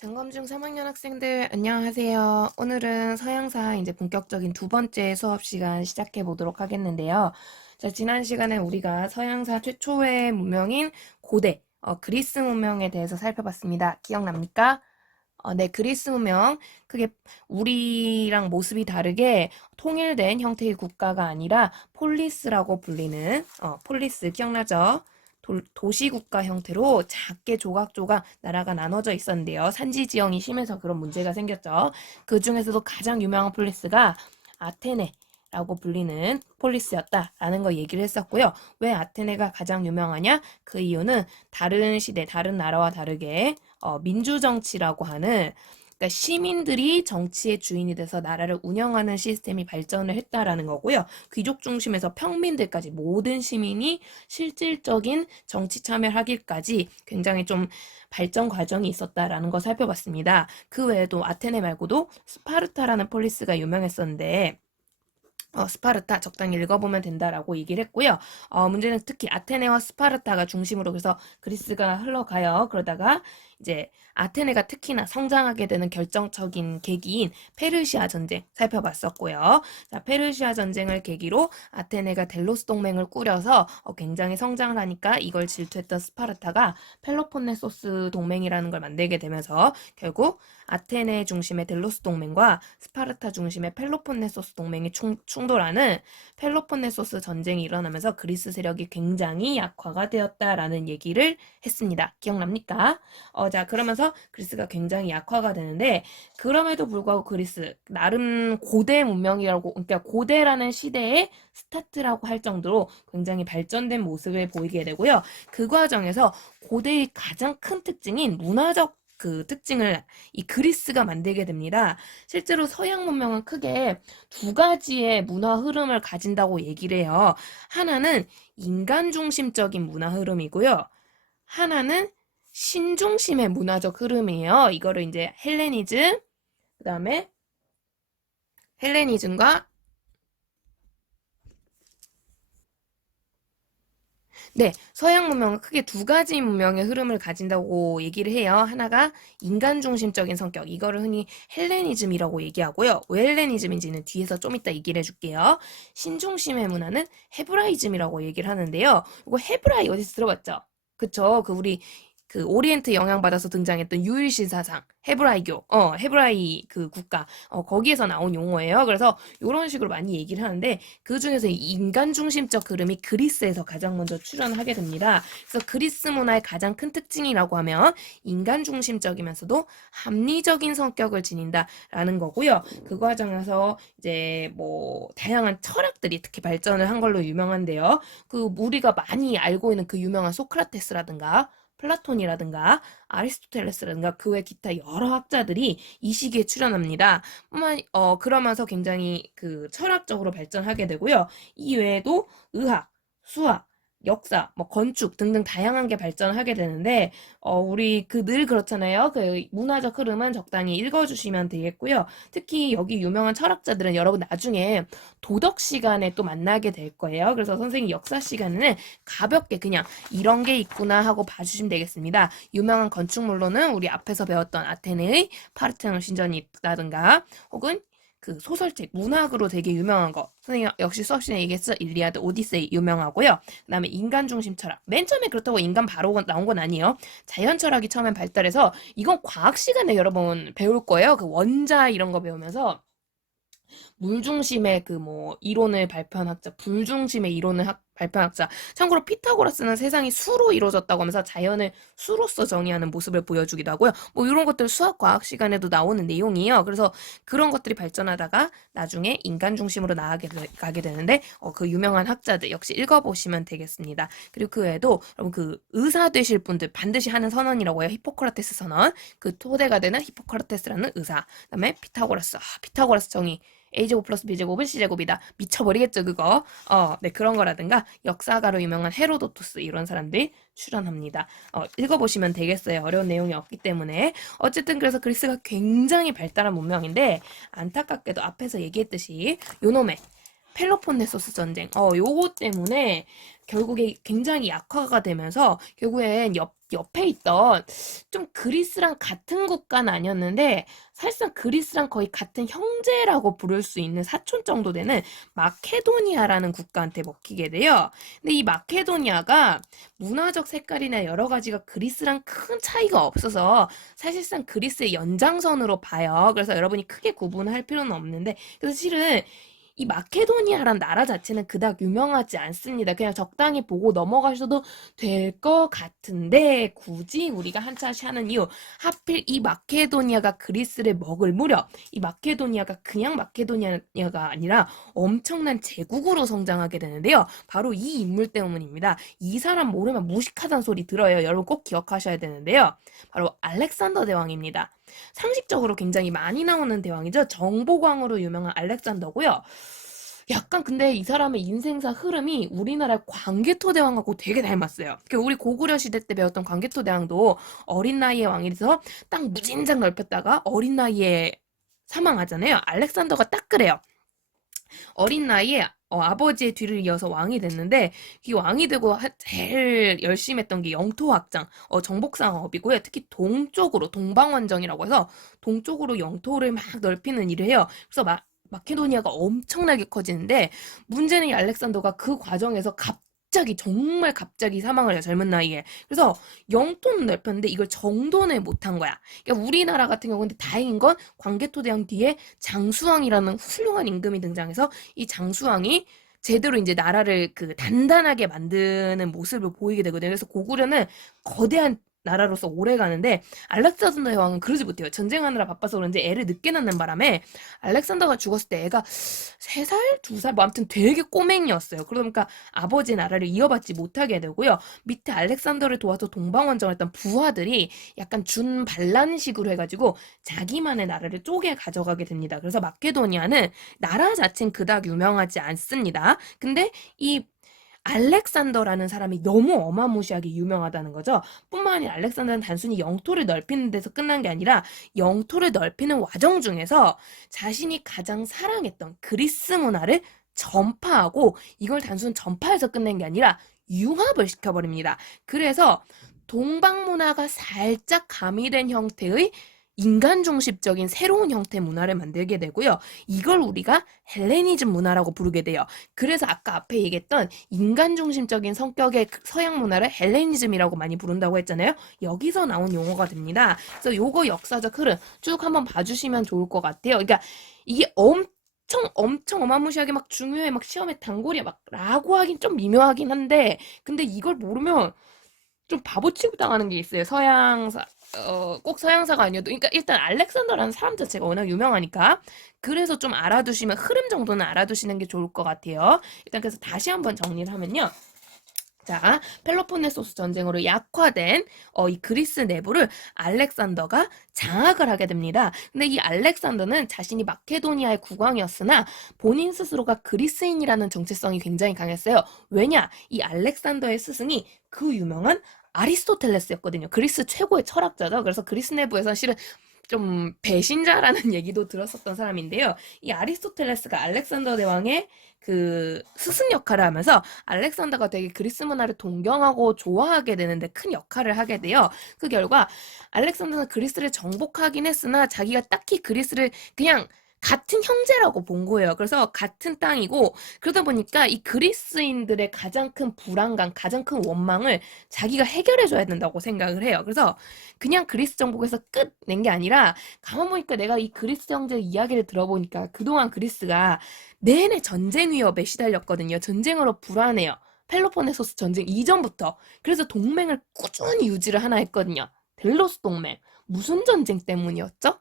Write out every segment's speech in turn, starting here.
점검중 3학년 학생들 안녕하세요. 오늘은 서양사 이제 본격적인 두 번째 수업 시간 시작해 보도록 하겠는데요. 자, 지난 시간에 우리가 서양사 최초의 문명인 고대 그리스 문명에 대해서 살펴봤습니다. 기억납니까? 네, 그리스 문명 그게 우리랑 모습이 다르게 통일된 형태의 국가가 아니라 폴리스라고 불리는 폴리스 기억나죠? 도시국가 형태로 작게 조각조각 나라가 나눠져 있었는데요. 산지 지형이 심해서 그런 문제가 생겼죠. 그 중에서도 가장 유명한 폴리스가 아테네라고 불리는 폴리스였다라는 거 얘기를 했었고요. 왜 아테네가 가장 유명하냐? 그 이유는 다른 시대, 다른 나라와 다르게 민주정치라고 하는 그러니까 시민들이 정치의 주인이 돼서 나라를 운영하는 시스템이 발전을 했다라는 거고요. 귀족 중심에서 평민들까지 모든 시민이 실질적인 정치 참여를 하기까지 굉장히 좀 발전 과정이 있었다라는 거 살펴봤습니다. 그 외에도 아테네 말고도 스파르타라는 폴리스가 유명했었는데 스파르타 적당히 읽어보면 된다라고 얘기를 했고요. 문제는 특히 아테네와 스파르타가 중심으로 그래서 그리스가 흘러가요. 그러다가 이제 아테네가 특히나 성장하게 되는 결정적인 계기인 페르시아 전쟁 살펴봤었고요. 자, 페르시아 전쟁을 계기로 아테네가 델로스 동맹을 꾸려서 굉장히 성장을 하니까 이걸 질투했던 스파르타가 펠로폰네소스 동맹이라는 걸 만들게 되면서 결국 아테네 중심의 델로스 동맹과 스파르타 중심의 펠로폰네소스 동맹이 충돌하는 펠로폰네소스 전쟁이 일어나면서 그리스 세력이 굉장히 약화가 되었다라는 얘기를 했습니다. 기억납니까? 자, 그러면서 그리스가 굉장히 약화가 되는데 그럼에도 불구하고 그리스 나름 고대 문명이라고 그러니까 고대라는 시대의 스타트라고 할 정도로 굉장히 발전된 모습을 보이게 되고요. 그 과정에서 고대의 가장 큰 특징인 문화적 그 특징을 이 그리스가 만들게 됩니다. 실제로 서양 문명은 크게 두 가지의 문화 흐름을 가진다고 얘기를 해요. 하나는 인간 중심적인 문화 흐름이고요. 하나는 신중심의 문화적 흐름이에요. 이거를 이제 그 다음에 헬레니즘과 네, 서양 문명은 크게 두 가지 문명의 흐름을 가진다고 얘기를 해요. 하나가 인간 중심적인 성격, 이거를 흔히 헬레니즘이라고 얘기하고요. 왜 헬레니즘인지는 뒤에서 좀 이따 얘기를 해줄게요. 신중심의 문화는 헤브라이즘이라고 얘기를 하는데요. 이거 헤브라이 어디서 들어봤죠? 그쵸? 우리 그 오리엔트 영향받아서 등장했던 유일신 사상, 헤브라이교, 헤브라이 그 국가, 거기에서 나온 용어예요. 그래서 이런 식으로 많이 얘기를 하는데 그 중에서 인간 중심적 흐름이 그리스에서 가장 먼저 출현하게 됩니다. 그래서 그리스 문화의 가장 큰 특징이라고 하면 인간 중심적이면서도 합리적인 성격을 지닌다라는 거고요. 그 과정에서 이제 뭐 다양한 철학들이 특히 발전을 한 걸로 유명한데요. 그 우리가 많이 알고 있는 그 유명한 소크라테스라든가 플라톤이라든가 아리스토텔레스라든가 그 외 기타 여러 학자들이 이 시기에 출연합니다. 그러면서 굉장히 그 철학적으로 발전하게 되고요. 이 외에도 의학, 수학, 역사, 뭐 건축 등등 다양한 게 발전하게 되는데 우리 그 늘 그렇잖아요. 그 문화적 흐름은 적당히 읽어주시면 되겠고요. 특히 여기 유명한 철학자들은 여러분 나중에 도덕 시간에 또 만나게 될 거예요. 그래서 선생님 역사 시간에는 가볍게 그냥 이런 게 있구나 하고 봐주시면 되겠습니다. 유명한 건축물로는 우리 앞에서 배웠던 아테네의 파르테논 신전이 있다든가 혹은 그 소설책, 문학으로 되게 유명한 거. 선생님 역시 수업 시간에 얘기했어. 일리아드, 오디세이 유명하고요. 그 다음에 인간 중심 철학. 맨 처음에 그렇다고 인간 바로 나온 건 아니에요. 자연 철학이 처음엔 발달해서 이건 과학 시간에 여러분 배울 거예요. 그 원자 이런 거 배우면서 물 중심의 그 뭐 이론을 발표한 학자, 불 중심의 이론을 발표한 학자. 참고로 피타고라스는 세상이 수로 이루어졌다고 하면서 자연을 수로서 정의하는 모습을 보여주기도 하고요. 뭐 이런 것들 수학 과학 시간에도 나오는 내용이에요. 그래서 그런 것들이 발전하다가 나중에 인간 중심으로 가게 되는데 그 유명한 학자들 역시 읽어보시면 되겠습니다. 그리고 그 외에도 여러분 그 의사 되실 분들 반드시 하는 선언이라고 해요. 히포크라테스 선언. 그 토대가 되는 히포크라테스라는 의사. 그다음에 피타고라스 정의. A제곱 플러스 B제곱은 C제곱이다. 미쳐버리겠죠, 그거. 네, 그런 거라든가, 역사가로 유명한 헤로도토스, 이런 사람들이 출연합니다. 읽어보시면 되겠어요. 어려운 내용이 없기 때문에. 어쨌든, 그래서 그리스가 굉장히 발달한 문명인데, 안타깝게도 앞에서 얘기했듯이, 요놈의 펠로폰네소스 전쟁. 요거 때문에 결국에 굉장히 약화가 되면서 결국엔 옆에 있던 좀 그리스랑 같은 국가는 아니었는데 사실상 그리스랑 거의 같은 형제라고 부를 수 있는 사촌 정도 되는 마케도니아라는 국가한테 먹히게 돼요. 근데 이 마케도니아가 문화적 색깔이나 여러 가지가 그리스랑 큰 차이가 없어서 사실상 그리스의 연장선으로 봐요. 그래서 여러분이 크게 구분할 필요는 없는데 그래서 실은 이 마케도니아란 나라 자체는 그닥 유명하지 않습니다. 그냥 적당히 보고 넘어가셔도 될 것 같은데 굳이 우리가 한차시 하는 이유 하필 이 마케도니아가 그리스를 먹을 무렵 이 마케도니아가 그냥 마케도니아가 아니라 엄청난 제국으로 성장하게 되는데요. 바로 이 인물 때문입니다. 이 사람 모르면 무식하다는 소리 들어요. 여러분 꼭 기억하셔야 되는데요. 바로 알렉산더 대왕입니다. 상식적으로 굉장히 많이 나오는 대왕이죠. 정보광으로 유명한 알렉산더고요. 약간 근데 이 사람의 인생사 흐름이 우리나라 광개토 대왕하고 되게 닮았어요. 우리 고구려 시대 때 배웠던 광개토 대왕도 어린 나이에 왕이 돼서 땅 무진장 넓혔다가 어린 나이에 사망하잖아요. 알렉산더가 딱 그래요. 어린 나이에 아버지의 뒤를 이어서 왕이 됐는데 이 왕이 되고 제일 열심히 했던 게 영토 확장, 정복사업이고요. 특히 동쪽으로 동방원정이라고 해서 동쪽으로 영토를 막 넓히는 일을 해요. 그래서 마케도니아가 엄청나게 커지는데 문제는 이 알렉산더가 그 과정에서 갑자기 정말 갑자기 사망을 해요. 젊은 나이에. 그래서 영토는 넓혔는데 이걸 정돈을 못한 거야. 그러니까 우리나라 같은 경우는 다행인 건 광개토 대왕 뒤에 장수왕이라는 훌륭한 임금이 등장해서 이 장수왕이 제대로 이제 나라를 단단하게 만드는 모습을 보이게 되거든요. 그래서 고구려는 거대한 나라로서 오래 가는데 알렉산더 왕은 그러지 못해요. 전쟁하느라 바빠서 그런지 애를 늦게 낳는 바람에 알렉산더가 죽었을 때 애가 3살? 2살? 뭐 아무튼 되게 꼬맹이였어요. 그러니까 아버지 나라를 이어받지 못하게 되고요. 밑에 알렉산더를 도와서 동방원정을 했던 부하들이 약간 준반란식으로 해가지고 자기만의 나라를 쪼개 가져가게 됩니다. 그래서 마케도니아는 나라 자체는 그닥 유명하지 않습니다. 근데 이 알렉산더라는 사람이 너무 어마무시하게 유명하다는 거죠. 뿐만 아니라 알렉산더는 단순히 영토를 넓히는 데서 끝난 게 아니라 영토를 넓히는 과정 중에서 자신이 가장 사랑했던 그리스 문화를 전파하고 이걸 단순 전파해서 끝낸 게 아니라 융합을 시켜버립니다. 그래서 동방 문화가 살짝 가미된 형태의 인간 중심적인 새로운 형태 문화를 만들게 되고요. 이걸 우리가 헬레니즘 문화라고 부르게 돼요. 그래서 아까 앞에 얘기했던 인간 중심적인 성격의 서양 문화를 헬레니즘이라고 많이 부른다고 했잖아요. 여기서 나온 용어가 됩니다. 그래서 요거 역사적 흐름 쭉 한번 봐주시면 좋을 것 같아요. 그러니까 이게 엄청 어마무시하게 막 중요해 막 시험에 단골이야 막 라고 하긴 좀 미묘하긴 한데 근데 이걸 모르면 좀 바보 취급 당하는 게 있어요. 꼭 서양사가 아니어도, 그러니까 일단 알렉산더라는 사람 자체가 워낙 유명하니까. 그래서 좀 알아두시면, 흐름 정도는 알아두시는 게 좋을 것 같아요. 일단 그래서 다시 한번 정리를 하면요. 자, 펠로폰네소스 전쟁으로 약화된 이 그리스 내부를 알렉산더가 장악을 하게 됩니다. 근데 이 알렉산더는 자신이 마케도니아의 국왕이었으나 본인 스스로가 그리스인이라는 정체성이 굉장히 강했어요. 왜냐? 이 알렉산더의 스승이 그 유명한 아리스토텔레스였거든요. 그리스 최고의 철학자죠. 그래서 그리스 내부에서 실은 좀 배신자라는 얘기도 들었었던 사람인데요. 이 아리스토텔레스가 알렉산더 대왕의 스승 역할을 하면서 알렉산더가 되게 그리스 문화를 동경하고 좋아하게 되는데 큰 역할을 하게 돼요. 그 결과 알렉산더는 그리스를 정복하긴 했으나 자기가 딱히 그리스를 그냥 같은 형제라고 본 거예요. 그래서 같은 땅이고 그러다 보니까 이 그리스인들의 가장 큰 불안감, 가장 큰 원망을 자기가 해결해줘야 된다고 생각을 해요. 그래서 그냥 그리스 정복에서 끝 낸 게 아니라 가만 보니까 내가 이 그리스 형제 이야기를 들어보니까 그동안 그리스가 내내 전쟁 위협에 시달렸거든요. 전쟁으로 불안해요. 펠로폰네소스 전쟁 이전부터. 그래서 동맹을 꾸준히 유지를 하나 했거든요. 델로스 동맹. 무슨 전쟁 때문이었죠?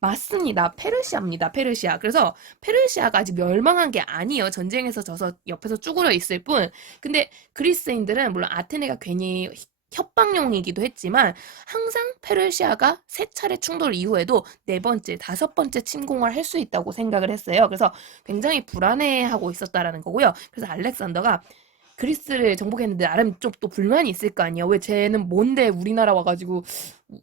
맞습니다. 페르시아입니다. 페르시아. 그래서 페르시아가 아직 멸망한 게 아니에요. 전쟁에서 져서 옆에서 쭈그려 있을 뿐. 근데 그리스인들은 물론 아테네가 괜히 협박용이기도 했지만 항상 페르시아가 3차례 충돌 이후에도 4번째, 5번째 침공을 할 수 있다고 생각을 했어요. 그래서 굉장히 불안해하고 있었다라는 거고요. 그래서 알렉산더가 그리스를 정복했는데 나름 좀 또 불만이 있을 거 아니야. 왜 쟤는 뭔데 우리나라 와가지고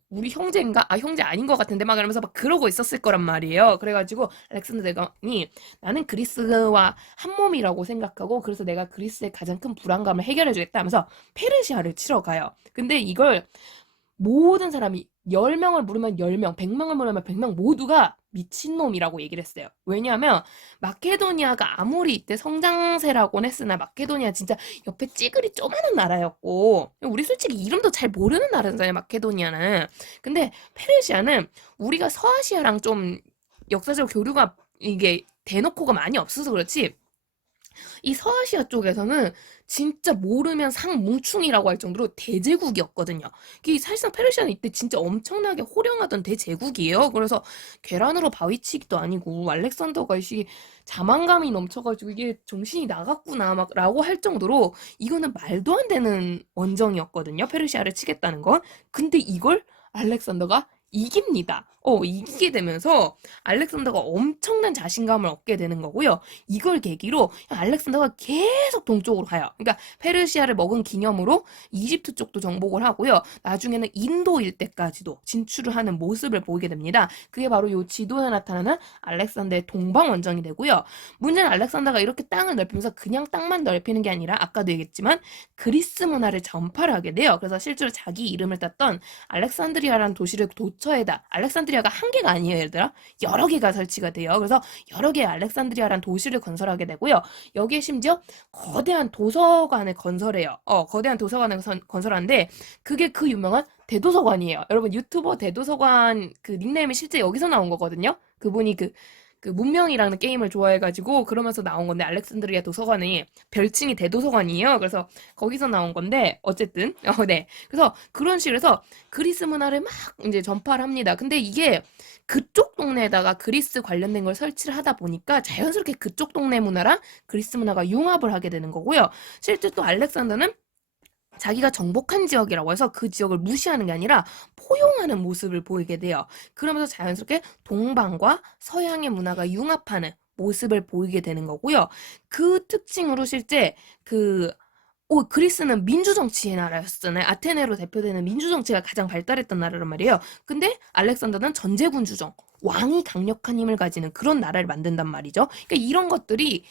우리 형제인가? 아 형제 아닌 것 같은데 막 이러면서 막 그러고 있었을 거란 말이에요. 그래가지고 알렉산더 대왕이 나는 그리스와 한 몸이라고 생각하고 그래서 내가 그리스의 가장 큰 불안감을 해결해주겠다 하면서 페르시아를 치러 가요. 근데 이걸 모든 사람이 10명을 물으면 10명, 100명을 물으면 100명 모두가 미친놈이라고 얘기를 했어요. 왜냐하면 마케도니아가 아무리 이때 성장세라고는 했으나 마케도니아 진짜 옆에 찌그리 쪼만한 나라였고 우리 솔직히 이름도 잘 모르는 나라잖아요. 마케도니아는. 근데 페르시아는 우리가 서아시아랑 좀 역사적 교류가 이게 대놓고가 많이 없어서 그렇지 이 서아시아 쪽에서는 진짜 모르면 상뭉충이라고 할 정도로 대제국이었거든요. 이 사실상 페르시아는 이때 진짜 엄청나게 호령하던 대제국이에요. 그래서 계란으로 바위치기도 아니고 알렉산더가 이 자만감이 넘쳐가지고 이게 정신이 나갔구나 막 라고 할 정도로 이거는 말도 안 되는 원정이었거든요. 페르시아를 치겠다는 건. 근데 이걸 알렉산더가 이깁니다. 이기게 되면서 알렉산더가 엄청난 자신감을 얻게 되는 거고요. 이걸 계기로 알렉산더가 계속 동쪽으로 가요. 그러니까 페르시아를 먹은 기념으로 이집트 쪽도 정복을 하고요. 나중에는 인도 일대까지도 진출을 하는 모습을 보이게 됩니다. 그게 바로 이 지도에 나타나는 알렉산더의 동방 원정이 되고요. 문제는 알렉산더가 이렇게 땅을 넓히면서 그냥 땅만 넓히는 게 아니라 아까도 얘기했지만 그리스 문화를 전파를 하게 돼요. 그래서 실제로 자기 이름을 땄던 알렉산드리아라는 도시를 도처에다 알렉산드리아가 한 개가 아니에요, 얘들아. 여러 개가 설치가 돼요. 그래서 여러 개의 알렉산드리아라는 도시를 건설하게 되고요. 여기에 심지어 거대한 도서관을 건설해요. 거대한 도서관을 건설하는데 그게 그 유명한 대도서관이에요. 여러분 유튜버 대도서관 그 닉네임이 실제 여기서 나온 거거든요. 그분이 그 문명이라는 게임을 좋아해가지고 그러면서 나온 건데 알렉산드리아 도서관이 별칭이 대도서관이에요. 그래서 거기서 나온 건데 어쨌든 네. 그래서 그런 식으로 해서 그리스 문화를 막 이제 전파를 합니다. 근데 이게 그쪽 동네에다가 그리스 관련된 걸 설치를 하다 보니까 자연스럽게 그쪽 동네 문화랑 그리스 문화가 융합을 하게 되는 거고요. 실제 또 알렉산더는 자기가 정복한 지역이라고 해서 그 지역을 무시하는 게 아니라 포용하는 모습을 보이게 돼요. 그러면서 자연스럽게 동방과 서양의 문화가 융합하는 모습을 보이게 되는 거고요. 그 특징으로 실제 그리스는 민주정치의 나라였잖아요. 아테네로 대표되는 민주정치가 가장 발달했던 나라란 말이에요. 근데 알렉산더는 전제군주정, 왕이 강력한 힘을 가지는 그런 나라를 만든단 말이죠. 그러니까 이런 것들이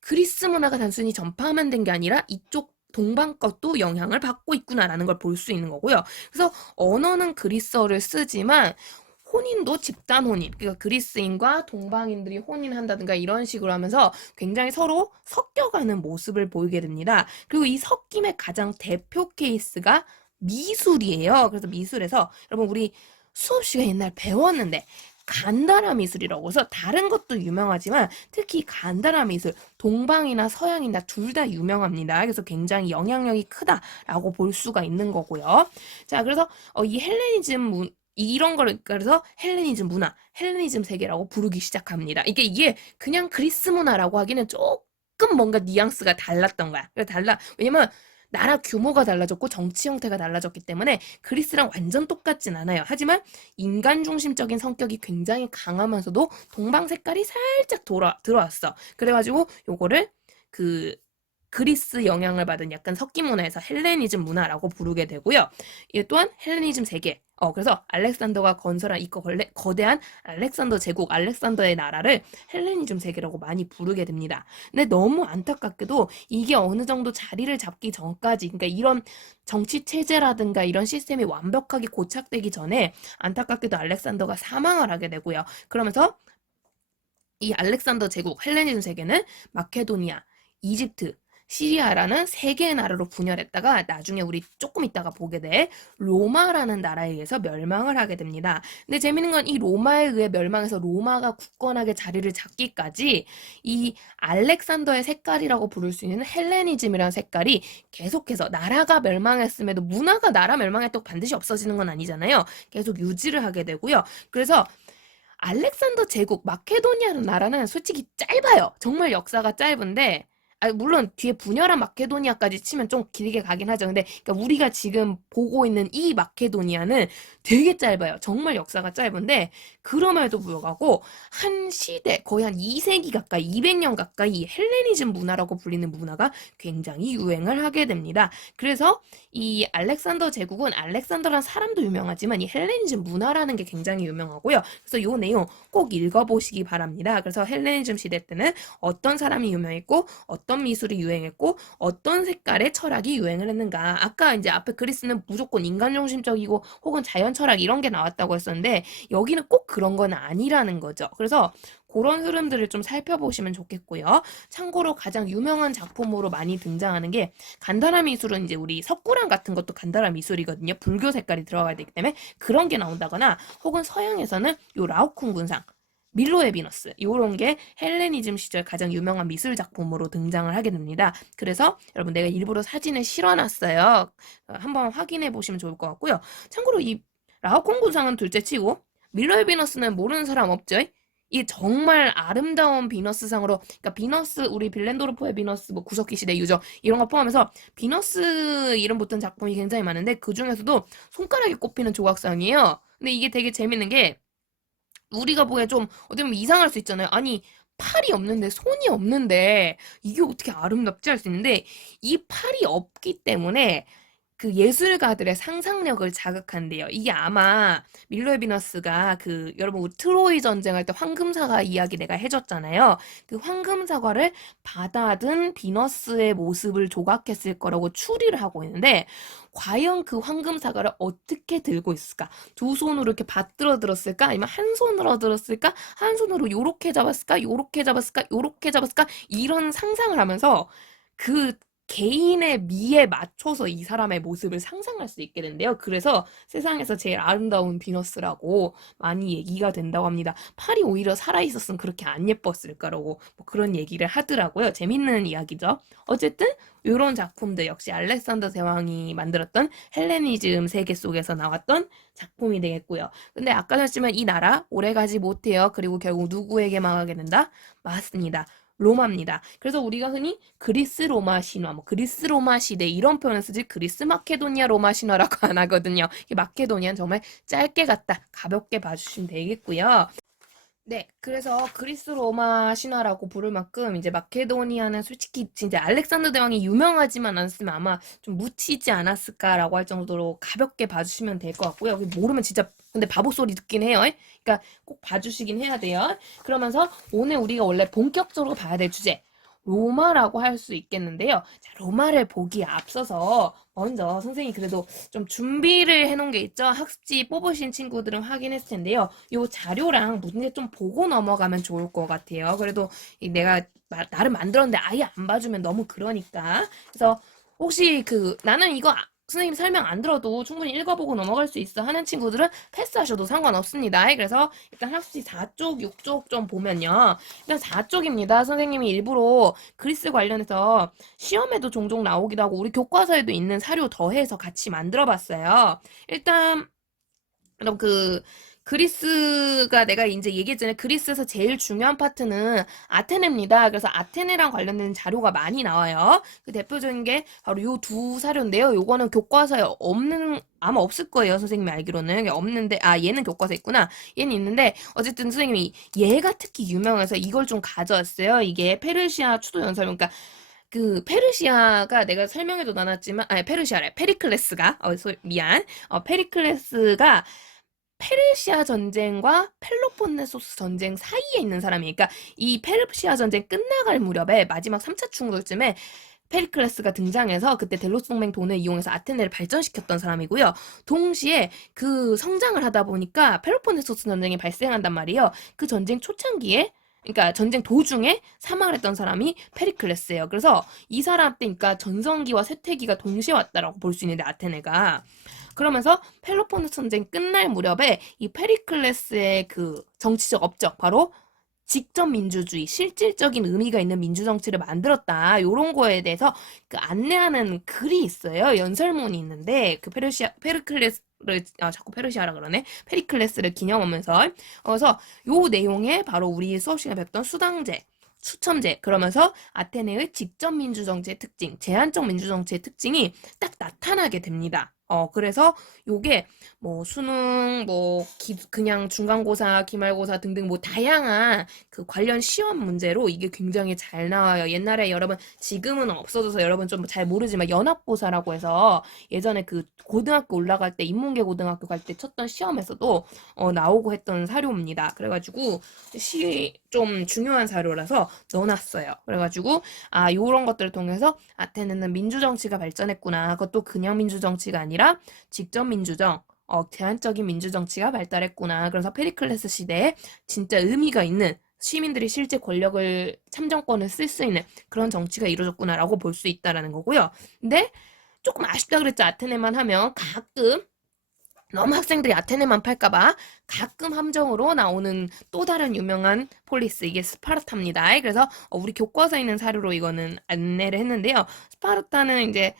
그리스 문화가 단순히 전파하면 된 게 아니라 이쪽 동방 것도 영향을 받고 있구나라는 걸 볼 수 있는 거고요. 그래서 언어는 그리스어를 쓰지만 혼인도 집단 혼인, 그러니까 그리스인과 동방인들이 혼인한다든가 이런 식으로 하면서 굉장히 서로 섞여가는 모습을 보이게 됩니다. 그리고 이 섞임의 가장 대표 케이스가 미술이에요. 그래서 미술에서 여러분 우리 수업 시간 옛날 배웠는데 간다라 미술이라고 해서 다른 것도 유명하지만 특히 간다라 미술 동방이나 서양이나 둘 다 유명합니다. 그래서 굉장히 영향력이 크다라고 볼 수가 있는 거고요. 자, 그래서 이 헬레니즘 이런 거를 그래서 헬레니즘 문화, 헬레니즘 세계라고 부르기 시작합니다. 이게 그냥 그리스 문화라고 하기는 조금 뭔가 뉘앙스가 달랐던 거야. 왜냐면 나라 규모가 달라졌고 정치 형태가 달라졌기 때문에 그리스랑 완전 똑같진 않아요. 하지만 인간 중심적인 성격이 굉장히 강하면서도 동방 색깔이 살짝 들어왔어. 그래가지고 요거를 그리스 영향을 받은 약간 섞인 문화에서 헬레니즘 문화라고 부르게 되고요. 이 또한 헬레니즘 세계. 그래서 알렉산더가 건설한 이 거대한 알렉산더 제국, 알렉산더의 나라를 헬레니즘 세계라고 많이 부르게 됩니다. 근데 너무 안타깝게도 이게 어느 정도 자리를 잡기 전까지, 그러니까 이런 정치 체제라든가 이런 시스템이 완벽하게 고착되기 전에 안타깝게도 알렉산더가 사망을 하게 되고요. 그러면서 이 알렉산더 제국, 헬레니즘 세계는 마케도니아, 이집트, 시리아라는 세 개의 나라로 분열했다가 나중에 우리 조금 있다가 보게 돼 로마라는 나라에 의해서 멸망을 하게 됩니다. 근데 재밌는 건 이 로마에 의해 멸망해서 로마가 굳건하게 자리를 잡기까지 이 알렉산더의 색깔이라고 부를 수 있는 헬레니즘이라는 색깔이 계속해서 나라가 멸망했음에도 문화가 나라 멸망했다고 반드시 없어지는 건 아니잖아요. 계속 유지를 하게 되고요. 그래서 알렉산더 제국, 마케도니아라는 나라는 솔직히 짧아요. 정말 역사가 짧은데 물론 뒤에 분열한 마케도니아까지 치면 좀 길게 가긴 하죠. 근데 그러니까 우리가 지금 보고 있는 이 마케도니아는 되게 짧아요. 정말 역사가 짧은데 그럼에도 불구하고 한 시대, 거의 한 2세기 가까이, 200년 가까이 이 헬레니즘 문화라고 불리는 문화가 굉장히 유행을 하게 됩니다. 그래서 이 알렉산더 제국은 알렉산더라는 사람도 유명하지만 이 헬레니즘 문화라는 게 굉장히 유명하고요. 그래서 요 내용 꼭 읽어보시기 바랍니다. 그래서 헬레니즘 시대 때는 어떤 사람이 유명했고 어떤 미술이 유행했고 어떤 색깔의 철학이 유행을 했는가. 아까 이제 앞에 그리스는 무조건 인간 중심적이고 혹은 자연 철학 이런 게 나왔다고 했었는데 여기는 꼭 그런 건 아니라는 거죠. 그래서 그런 흐름들을 좀 살펴보시면 좋겠고요. 참고로 가장 유명한 작품으로 많이 등장하는 게 간다라 미술은 이제 우리 석굴암 같은 것도 간다라 미술이거든요. 불교 색깔이 들어가야 되기 때문에 그런 게 나온다거나 혹은 서양에서는 요 라오쿤 군상 밀로의 비너스 요런 게 헬레니즘 시절 가장 유명한 미술 작품으로 등장을 하게 됩니다. 그래서 여러분 내가 일부러 사진을 실어놨어요. 한번 확인해 보시면 좋을 것 같고요. 참고로 이 라오콩 군상은 둘째치고 밀로의 비너스는 모르는 사람 없죠? 이 정말 아름다운 비너스상으로 그러니까 비너스 우리 빌렌도르프의 비너스 뭐 구석기 시대 유적 이런 거 포함해서 비너스 이름 붙은 작품이 굉장히 많은데 그 중에서도 손가락에 꼽히는 조각상이에요. 근데 이게 되게 재밌는 게 우리가 보기에 좀 어떻게 보면 이상할 수 있잖아요. 아니 팔이 없는데 손이 없는데 이게 어떻게 아름답지 할 수 있는데 이 팔이 없기 때문에 그 예술가들의 상상력을 자극한대요. 이게 아마 밀로의 비너스가 그 여러분 우리 트로이 전쟁할 때 황금사과 이야기 내가 해줬잖아요. 그 황금사과를 받아든 비너스의 모습을 조각했을 거라고 추리를 하고 있는데 과연 그 황금사과를 어떻게 들고 있을까? 두 손으로 이렇게 받들어 들었을까? 아니면 한 손으로 들었을까? 한 손으로 요렇게 잡았을까? 요렇게 잡았을까? 요렇게 잡았을까? 이런 상상을 하면서 그 개인의 미에 맞춰서 이 사람의 모습을 상상할 수 있게 된대요. 그래서 세상에서 제일 아름다운 비너스라고 많이 얘기가 된다고 합니다. 팔이 오히려 살아있었으면 그렇게 안 예뻤을까라고 뭐 그런 얘기를 하더라고요. 재밌는 이야기죠. 어쨌든 이런 작품들 역시 알렉산더 대왕이 만들었던 헬레니즘 세계 속에서 나왔던 작품이 되겠고요. 근데 아까 했지만 이 나라 오래가지 못해요. 그리고 결국 누구에게 망하게 된다? 맞습니다. 로마입니다. 그래서 우리가 흔히 그리스 로마 신화, 뭐 그리스 로마 시대 이런 표현을 쓰지 그리스 마케도니아 로마 신화라고 안 하거든요. 이 마케도니아는 정말 짧게 갔다 가볍게 봐주시면 되겠고요. 네, 그래서 그리스 로마 신화라고 부를 만큼 이제 마케도니아는 솔직히 진짜 알렉산더 대왕이 유명하지만 않았으면 아마 좀 묻히지 않았을까라고 할 정도로 가볍게 봐주시면 될 것 같고요. 모르면 진짜 근데 바보 소리 듣긴 해요. 그러니까 꼭 봐주시긴 해야 돼요. 그러면서 오늘 우리가 원래 본격적으로 봐야 될 주제 로마라고 할 수 있겠는데요. 자, 로마를 보기에 앞서서 먼저 선생님이 그래도 좀 준비를 해놓은 게 있죠. 학습지 뽑으신 친구들은 확인했을 텐데요. 요 자료랑 문제 좀 보고 넘어가면 좋을 것 같아요. 그래도 내가 나름 만들었는데 아예 안 봐주면 너무 그러니까. 그래서 혹시 나는 이거 선생님 설명 안 들어도 충분히 읽어보고 넘어갈 수 있어 하는 친구들은 패스하셔도 상관없습니다. 그래서 일단 학습지 4쪽, 6쪽 좀 보면요. 일단 4쪽입니다. 선생님이 일부러 그리스 관련해서 시험에도 종종 나오기도 하고 우리 교과서에도 있는 사료 더해서 같이 만들어 봤어요. 일단 그럼 그리스가 내가 이제 얘기했잖아요. 그리스에서 제일 중요한 파트는 아테네입니다. 그래서 아테네랑 관련된 자료가 많이 나와요. 그 대표적인 게 바로 요 두 사료인데요. 요거는 교과서에 아마 없을 거예요. 선생님이 알기로는. 없는데, 얘는 교과서에 있구나. 얘는 있는데, 어쨌든 선생님이 얘가 특히 유명해서 이걸 좀 가져왔어요. 이게 페르시아 추도 연설문. 그러니까 페르시아가 내가 설명해도 나눴지만, 페르시아래. 페리클레스가, 미안. 페리클레스가 페르시아 전쟁과 펠로폰네소스 전쟁 사이에 있는 사람이에요. 그러니까 이 페르시아 전쟁 끝나갈 무렵에 마지막 3차 충돌쯤에 페리클레스가 등장해서 그때 델로스 동맹 돈을 이용해서 아테네를 발전시켰던 사람이고요. 동시에 그 성장을 하다 보니까 펠로폰네소스 전쟁이 발생한단 말이에요. 그 전쟁 초창기에 그러니까 전쟁 도중에 사망을 했던 사람이 페리클레스예요. 그래서 이 사람 때 그러니까 전성기와 쇠퇴기가 동시에 왔다라고 볼 수 있는데 아테네가 그러면서 펠로폰네소 전쟁 끝날 무렵에 이 페리클레스의 그 정치적 업적 바로 직접 민주주의, 실질적인 의미가 있는 민주정치를 만들었다. 요런 거에 대해서 안내하는 글이 있어요. 연설문이 있는데 페리클레스를 자꾸 페르시아라 그러네. 페리클레스를 기념하면서 그래서 요 내용에 바로 우리 수업 시간에 배웠던 수당제 수첨제. 그러면서 아테네의 직접 민주정치의 특징, 제한적 민주정치의 특징이 딱 나타나게 됩니다. 그래서 요게 뭐 수능, 뭐 그냥 중간고사, 기말고사 등등 뭐 다양한 그 관련 시험 문제로 이게 굉장히 잘 나와요. 옛날에 여러분, 지금은 없어져서 여러분 좀 잘 모르지만 연합고사라고 해서 예전에 그 고등학교 올라갈 때 인문계 고등학교 갈 때 쳤던 시험에서도 나오고 했던 사료입니다. 그래가지고 좀 중요한 사료라서 넣어놨어요. 그래가지고 요런 것들을 통해서 아테네는 민주정치가 발전했구나. 그것도 그냥 민주정치가 아니라 직접 민주정, 제한적인 민주정치가 발달했구나. 그래서 페리클레스 시대에 진짜 의미가 있는 시민들이 실제 권력을 참정권을 쓸 수 있는 그런 정치가 이루어졌구나라고 볼 수 있다라는 거고요. 근데 조금 아쉽다 그랬죠. 아테네만 하면 가끔 너무 학생들이 아테네만 팔까봐 가끔 함정으로 나오는 또 다른 유명한 폴리스, 이게 스파르타입니다. 그래서 우리 교과서에 있는 사료로 이거는 안내를 했는데요. 스파르타는 이제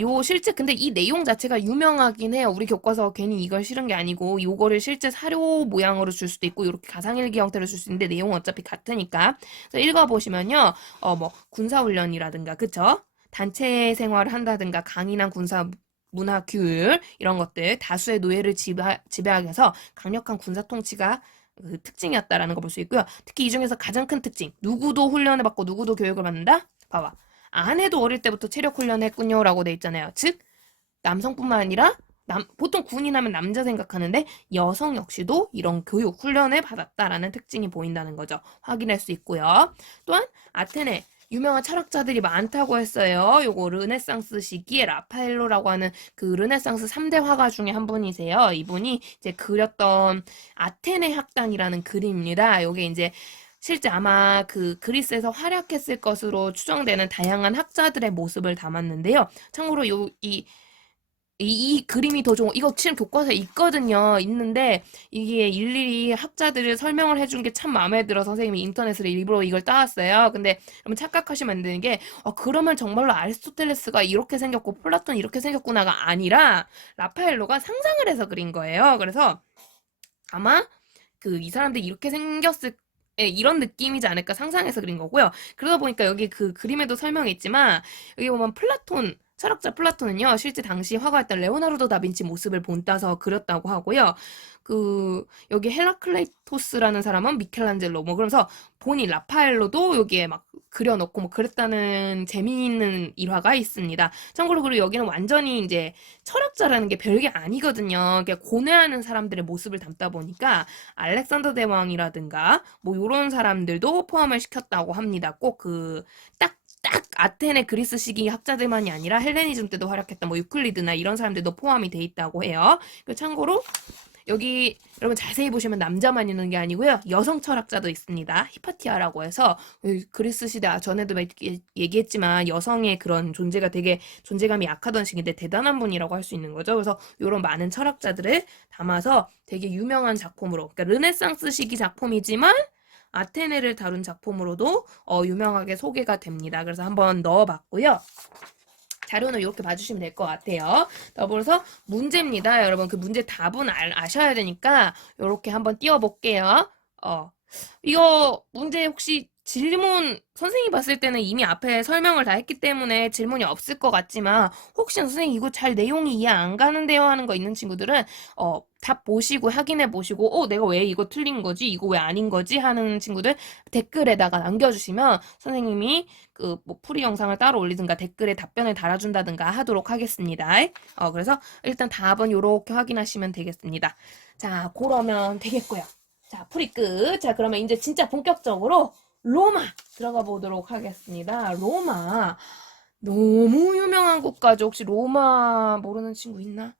요 실제 근데 이 내용 자체가 유명하긴 해요. 우리 교과서 괜히 이걸 실은 게 아니고 요거를 실제 사료 모양으로 줄 수도 있고 이렇게 가상일기 형태로 줄 수 있는데 내용은 어차피 같으니까. 그래서 읽어보시면요. 뭐 군사훈련이라든가 그쵸? 단체 생활을 한다든가 강인한 군사 문화 규율 이런 것들 다수의 노예를 지배하게 해서 강력한 군사 통치가 그 특징이었다라는 거 볼 수 있고요. 특히 이 중에서 가장 큰 특징 누구도 훈련을 받고 누구도 교육을 받는다? 봐봐. 아내도 어릴 때부터 체력 훈련을 했군요라고 돼 있잖아요. 즉 남성뿐만 아니라 보통 군인 하면 남자 생각하는데 여성 역시도 이런 교육 훈련을 받았다라는 특징이 보인다는 거죠. 확인할 수 있고요. 또한 아테네 유명한 철학자들이 많다고 했어요. 요거 르네상스 시기에 라파엘로라고 하는 그 르네상스 3대 화가 중에 한 분이세요. 이분이 이제 그렸던 아테네 학당이라는 그림입니다. 요게 이제 실제 아마 그 그리스에서 활약했을 것으로 추정되는 다양한 학자들의 모습을 담았는데요. 참고로 이 그림이 더 좋은, 이거 지금 교과서에 있거든요. 있는데, 이게 일일이 학자들을 설명을 해준 게 참 마음에 들어 선생님이 인터넷으로 일부러 이걸 따왔어요. 근데, 여러분 착각하시면 안 되는 게, 그러면 정말로 아리스토텔레스가 이렇게 생겼고, 플라톤 이렇게 생겼구나가 아니라, 라파엘로가 상상을 해서 그린 거예요. 그래서, 아마, 이 사람들이 이렇게 생겼을 이런 느낌이지 않을까 상상해서 그린 거고요. 그러다 보니까 여기 그 그림에도 설명이 있지만 여기 보면 철학자 플라톤은요, 실제 당시 화가였던 레오나르도 다빈치 모습을 본따서 그렸다고 하고요. 여기 헤라클레이토스라는 사람은 미켈란젤로, 뭐, 그러면서 본인 라파엘로도 여기에 막 그려놓고 뭐 그랬다는 재미있는 일화가 있습니다. 참고로 그리고 여기는 완전히 이제 철학자라는 게 별게 아니거든요. 고뇌하는 사람들의 모습을 담다 보니까 알렉산더 대왕이라든가 뭐 요런 사람들도 포함을 시켰다고 합니다. 꼭 딱 아테네 그리스 시기 학자들만이 아니라 헬레니즘 때도 활약했던 뭐 유클리드나 이런 사람들도 포함이 돼 있다고 해요. 참고로 여기 여러분 자세히 보시면 남자만 있는 게 아니고요. 여성 철학자도 있습니다. 히파티아라고 해서 그리스 시대 전에도 얘기했지만 여성의 그런 존재가 되게 존재감이 약하던 시기인데 대단한 분이라고 할 수 있는 거죠. 그래서 이런 많은 철학자들을 담아서 되게 유명한 작품으로, 그러니까 르네상스 시기 작품이지만 아테네를 다룬 작품으로도 유명하게 소개가 됩니다. 그래서 한번 넣어봤고요. 자료는 이렇게 봐주시면 될 것 같아요. 더불어서 문제입니다. 여러분 그 문제 답은 아셔야 되니까 이렇게 한번 띄워볼게요. 이거 문제 혹시 질문 선생님이 봤을 때는 이미 앞에 설명을 다 했기 때문에 질문이 없을 것 같지만 혹시 선생님 이거 잘 내용이 이해 안 가는데요 하는 거 있는 친구들은 답 보시고 확인해 보시고 내가 왜 이거 틀린 거지? 이거 왜 아닌 거지? 하는 친구들 댓글에다가 남겨주시면 선생님이 뭐 풀이 영상을 따로 올리든가 댓글에 답변을 달아준다든가 하도록 하겠습니다. 그래서 일단 답은 이렇게 확인하시면 되겠습니다. 자, 그러면 되겠고요. 자, 풀이 끝. 자, 그러면 이제 진짜 본격적으로 로마 들어가 보도록 하겠습니다. 로마. 너무 유명한 국가죠. 혹시 로마 모르는 친구 있나?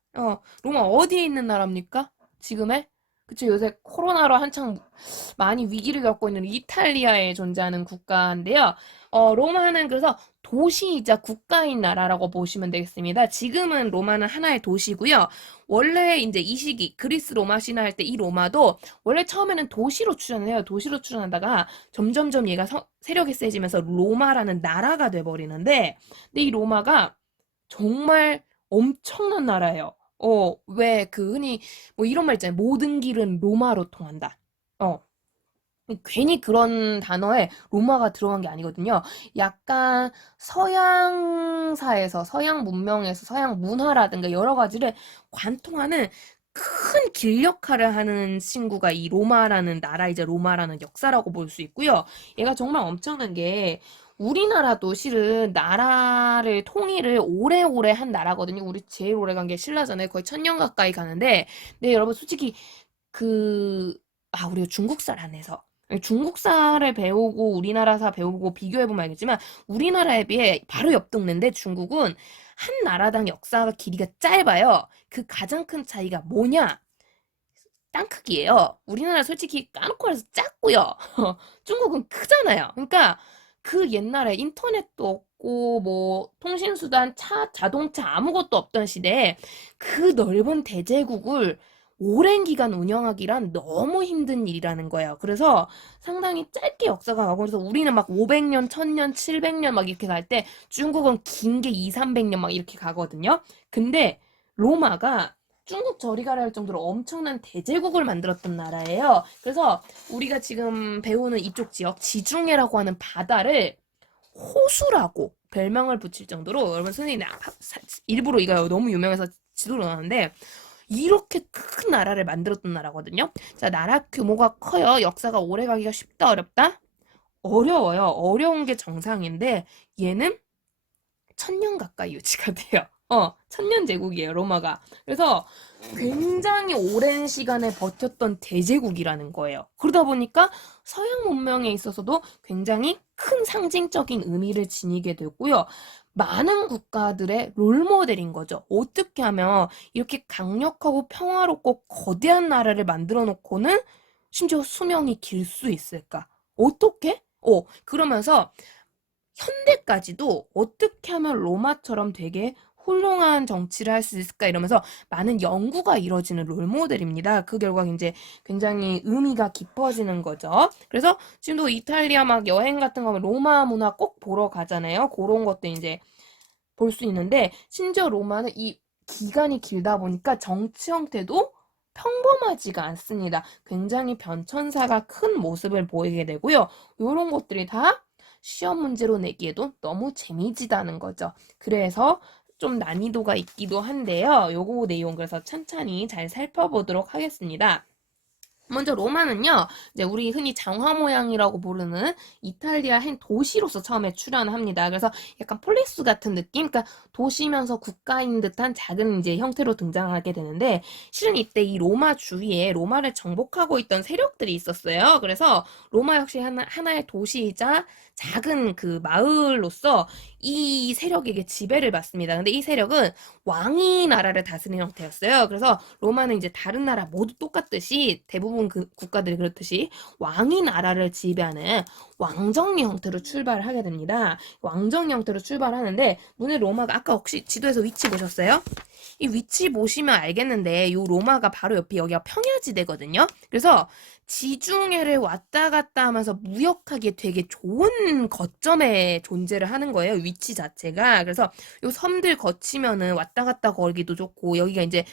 로마 어디에 있는 나라입니까? 지금에? 그쵸, 요새 코로나로 한창 많이 위기를 겪고 있는 이탈리아에 존재하는 국가인데요. 로마는 그래서 도시이자 국가인 나라라고 보시면 되겠습니다. 지금은 로마는 하나의 도시고요. 원래 이제 이 시기 그리스 로마 신화 할 때 이 로마도 원래 처음에는 도시로 출현을 해요. 도시로 출현하다가 점점점 얘가 세력이 세지면서 로마라는 나라가 돼버리는데, 근데 이 로마가 정말 엄청난 나라예요. 왜 흔히 뭐 이런 말 있잖아요. 모든 길은 로마로 통한다. 어. 괜히 그런 단어에 로마가 들어간 게 아니거든요. 약간 서양사에서, 서양 문명에서, 서양 문화라든가 여러 가지를 관통하는 큰 길 역할을 하는 친구가 이 로마라는 나라이자 로마라는 역사라고 볼 수 있고요. 얘가 정말 엄청난 게 우리나라도 실은 나라를 통일을 오래오래 한 나라거든요. 우리 제일 오래 간 게 신라잖아요. 거의 1000년 가까이 가는데, 네, 여러분 솔직히 우리가 중국살 안 해서. 중국사를 배우고 우리나라사 배우고 비교해보면 알겠지만 우리나라에 비해 바로 옆 동네인데 중국은 한 나라당 역사가 길이가 짧아요. 그 가장 큰 차이가 뭐냐? 땅 크기예요. 우리나라 솔직히 까놓고 해서 작고요. 중국은 크잖아요. 그러니까 그 옛날에 인터넷도 없고 뭐 통신수단, 차, 자동차 아무것도 없던 시대에 그 넓은 대제국을 오랜 기간 운영하기란 너무 힘든 일이라는 거예요. 그래서 상당히 짧게 역사가 가고 그래서 우리는 막 500년, 1000년, 700년 막 이렇게 갈 때 중국은 긴 게 2, 300년 막 이렇게 가거든요. 근데 로마가 중국 저리 가라 할 정도로 엄청난 대제국을 만들었던 나라예요. 그래서 우리가 지금 배우는 이쪽 지역, 지중해라고 하는 바다를 호수라고 별명을 붙일 정도로 여러분 선생님이 일부러 이거 너무 유명해서 지도를 넣었는데 이렇게 큰 나라를 만들었던 나라거든요. 자, 나라 규모가 커요. 역사가 오래 가기가 쉽다, 어렵다? 어려워요. 어려운 게 정상인데 얘는 1000년 가까이 유지가 돼요. 1000년 제국이에요, 로마가. 그래서 굉장히 오랜 시간에 버텼던 대제국이라는 거예요. 그러다 보니까 서양 문명에 있어서도 굉장히 큰 상징적인 의미를 지니게 되고요. 많은 국가들의 롤모델인 거죠. 어떻게 하면 이렇게 강력하고 평화롭고 거대한 나라를 만들어 놓고는 심지어 수명이 길 수 있을까? 어떻게? 그러면서 현대까지도 어떻게 하면 로마처럼 되게 훌륭한 정치를 할 수 있을까 이러면서 많은 연구가 이루어지는 롤모델입니다. 그 결과 이제 굉장히 의미가 깊어지는 거죠. 그래서 지금도 이탈리아 막 여행 같은 거 하면 로마 문화 꼭 보러 가잖아요. 그런 것도 이제 볼 수 있는데 심지어 로마는 이 기간이 길다 보니까 정치 형태도 평범하지가 않습니다. 굉장히 변천사가 큰 모습을 보이게 되고요. 이런 것들이 다 시험 문제로 내기에도 너무 재미지다는 거죠. 그래서 좀 난이도가 있기도 한데요. 요거 내용 그래서 천천히 잘 살펴보도록 하겠습니다. 먼저 로마는요, 이제 우리 흔히 장화 모양이라고 부르는 이탈리아 한 도시로서 처음에 출현합니다. 그래서 약간 폴리스 같은 느낌? 그러니까 도시면서 국가인 듯한 작은 이제 형태로 등장하게 되는데, 실은 이때 이 로마 주위에 로마를 정복하고 있던 세력들이 있었어요. 그래서 로마 역시 하나의 도시이자 작은 그 마을로서 이 세력에게 지배를 받습니다. 근데 이 세력은 왕이 나라를 다스리는 형태였어요. 그래서 로마는 이제 다른 나라 모두 똑같듯이 대부분 그 국가들이 그렇듯이 왕이 나라를 지배하는 왕정리 형태로 출발을 하게 됩니다. 왕정리 형태로 출발하는데 문의 로마가 아까 혹시 지도에서 위치 보셨어요? 이 위치 보시면 알겠는데 요 로마가 바로 옆에 여기가 평야지대거든요. 그래서 지중해를 왔다 갔다 하면서 무역하기에 되게 좋은 거점에 존재를 하는 거예요. 위치 자체가. 그래서 요 섬들 거치면은 왔다 갔다 거리기도 좋고 여기가 이제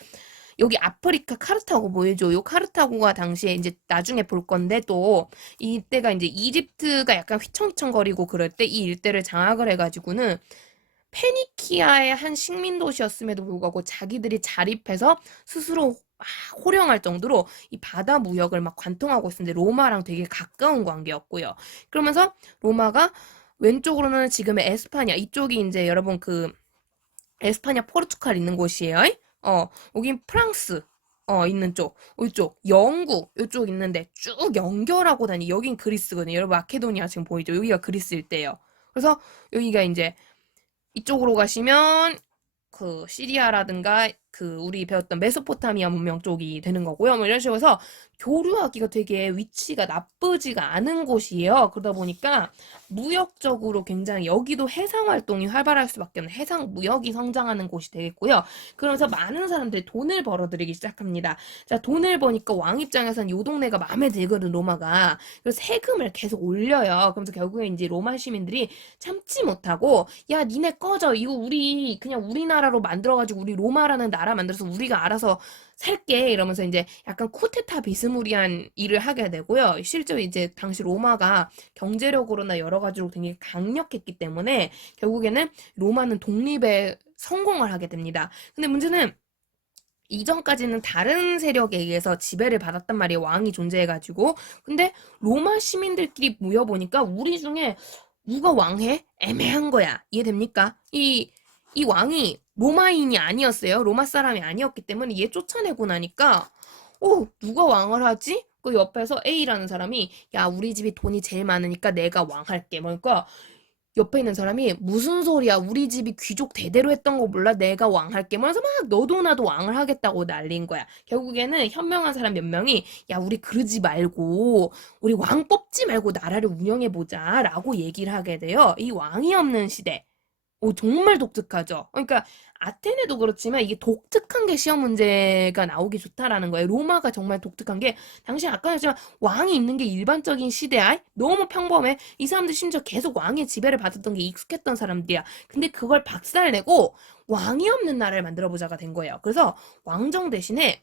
여기 아프리카 카르타고 보이죠? 요 카르타고가 당시에 이제 나중에 볼 건데 또 이때가 이제 이집트가 약간 휘청휘청거리고 그럴 때 이 일대를 장악을 해가지고는 페니키아의 한 식민 도시였음에도 불구하고 자기들이 자립해서 스스로 호령할 정도로 이 바다 무역을 막 관통하고 있었는데 로마랑 되게 가까운 관계였고요. 그러면서 로마가 왼쪽으로는 지금의 에스파냐 이쪽이 이제 여러분 그 에스파냐 포르투갈 있는 곳이에요. 여긴 프랑스 있는 쪽, 이쪽 영국 이쪽 있는데 쭉 연결하고 다니. 여긴 그리스거든요. 여러분 마케도니아 지금 보이죠? 여기가 그리스 일대예요. 그래서 여기가 이제 이쪽으로 가시면 그 시리아라든가 그 우리 배웠던 메소포타미아 문명 쪽이 되는 거고요. 뭐 이런 식으로 해서 교류하기가 되게 위치가 나쁘지가 않은 곳이에요. 그러다 보니까 무역적으로 굉장히 여기도 해상 활동이 활발할 수밖에 없는 해상 무역이 성장하는 곳이 되겠고요. 그러면서 많은 사람들이 돈을 벌어들이기 시작합니다. 자, 돈을 버니까 왕 입장에서는 요 동네가 마음에 들거든, 로마가. 그래서 세금을 계속 올려요. 그러면서 결국에 이제 로마 시민들이 참지 못하고 야, 니네 꺼져. 이거 우리 그냥 우리나라로 만들어가지고 우리 로마라는 나라 나라 만들어서 우리가 알아서 살게 이러면서 이제 약간 쿠데타 비스무리한 일을 하게 되고요. 실제로 이제 당시 로마가 경제력으로나 여러 가지로 굉장히 강력했기 때문에 결국에는 로마는 독립에 성공을 하게 됩니다. 근데 문제는 이전까지는 다른 세력에 의해서 지배를 받았단 말이에요. 왕이 존재해가지고. 근데 로마 시민들끼리 모여보니까 우리 중에 누가 왕해? 애매한 거야. 이해됩니까? 이 왕이 로마인이 아니었어요. 로마 사람이 아니었기 때문에 얘 쫓아내고 나니까, 누가 왕을 하지? 그 옆에서 A라는 사람이, 야, 우리 집이 돈이 제일 많으니까 내가 왕할게. 그러니까 옆에 있는 사람이 무슨 소리야? 우리 집이 귀족 대대로 했던 거 몰라? 내가 왕할게. 그래서 막 너도 나도 왕을 하겠다고 난린 거야. 결국에는 현명한 사람 몇 명이 야, 우리 그러지 말고 우리 왕 뽑지 말고 나라를 운영해 보자라고 얘기를 하게 돼요. 이 왕이 없는 시대. 정말 독특하죠. 그러니까 아테네도 그렇지만 이게 독특한 게 시험 문제가 나오기 좋다라는 거예요. 로마가 정말 독특한 게 당시 아까 했지만 왕이 있는 게 일반적인 시대야. 너무 평범해. 이 사람들 심지어 계속 왕의 지배를 받았던 게 익숙했던 사람들이야. 근데 그걸 박살내고 왕이 없는 나라를 만들어 보자가 된 거예요. 그래서 왕정 대신에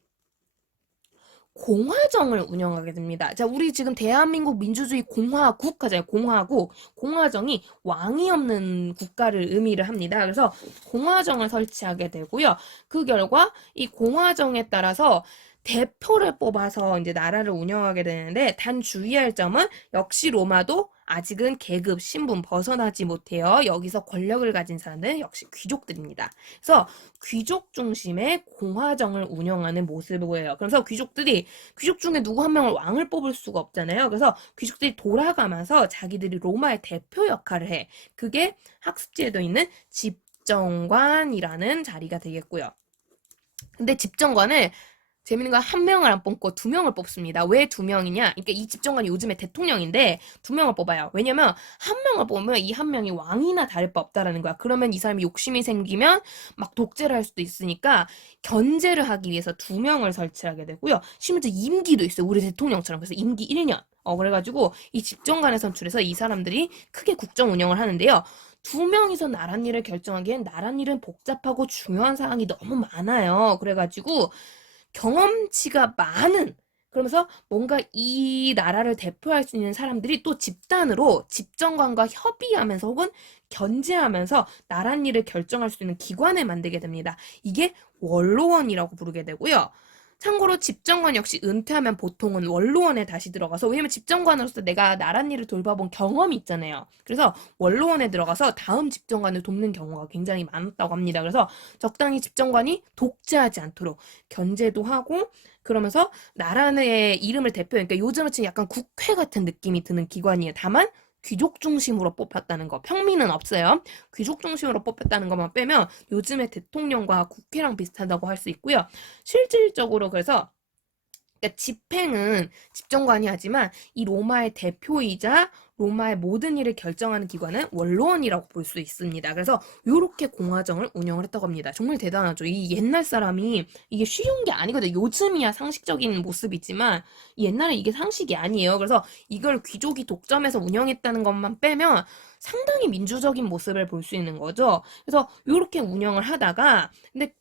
공화정을 운영하게 됩니다. 자, 우리 지금 대한민국 민주주의 공화국 하잖아요. 공화국. 공화정이 왕이 없는 국가를 의미를 합니다. 그래서 공화정을 설치하게 되고요. 그 결과 이 공화정에 따라서 대표를 뽑아서 이제 나라를 운영하게 되는데 단 주의할 점은 역시 로마도 아직은 계급, 신분 벗어나지 못해요. 여기서 권력을 가진 사람들은 역시 귀족들입니다. 그래서 귀족 중심의 공화정을 운영하는 모습을 보여요. 그래서 귀족 중에 누구 한 명을 왕을 뽑을 수가 없잖아요. 그래서 귀족들이 돌아가면서 자기들이 로마의 대표 역할을 해. 그게 학습지에도 있는 집정관이라는 자리가 되겠고요. 근데 집정관을 재밌는 건 한 명을 안 뽑고 두 명을 뽑습니다. 왜 두 명이냐? 그러니까 이 집정관이 요즘에 대통령인데 두 명을 뽑아요. 왜냐면 한 명을 뽑으면 이 한 명이 왕이나 다를 바 없다라는 거야. 그러면 이 사람이 욕심이 생기면 막 독재를 할 수도 있으니까 견제를 하기 위해서 두 명을 설치하게 되고요. 심지어 임기도 있어요. 우리 대통령처럼. 그래서 임기 1년. 그래가지고 이 집정관을 선출해서 이 사람들이 크게 국정 운영을 하는데요. 두 명이서 나랏일을 결정하기엔 나랏일은 복잡하고 중요한 사항이 너무 많아요. 그래가지고 경험치가 많은 그러면서 뭔가 이 나라를 대표할 수 있는 사람들이 또 집단으로 집정관과 협의하면서 혹은 견제하면서 나랏일을 결정할 수 있는 기관을 만들게 됩니다. 이게 원로원이라고 부르게 되고요. 참고로 집정관 역시 은퇴하면 보통은 원로원에 다시 들어가서 왜냐면 집정관으로서 내가 나랏일을 돌봐본 경험이 있잖아요. 그래서 원로원에 들어가서 다음 집정관을 돕는 경우가 굉장히 많았다고 합니다. 그래서 적당히 집정관이 독재하지 않도록 견제도 하고 그러면서 나라의 이름을 대표해 그러니까 요즘은 지금 약간 국회 같은 느낌이 드는 기관이에요. 다만 귀족 중심으로 뽑혔다는 거. 평민은 없어요. 귀족 중심으로 뽑혔다는 것만 빼면 요즘의 대통령과 국회랑 비슷하다고 할 수 있고요. 실질적으로 그래서 그러니까 집행은 집정관이 하지만 이 로마의 대표이자 로마의 모든 일을 결정하는 기관은 원로원이라고 볼 수 있습니다. 그래서 이렇게 공화정을 운영을 했다고 합니다. 정말 대단하죠. 이 옛날 사람이 이게 쉬운 게 아니거든요. 요즘이야 상식적인 모습이지만 옛날에 이게 상식이 아니에요. 그래서 이걸 귀족이 독점해서 운영했다는 것만 빼면 상당히 민주적인 모습을 볼 수 있는 거죠. 그래서 이렇게 운영을 하다가 근데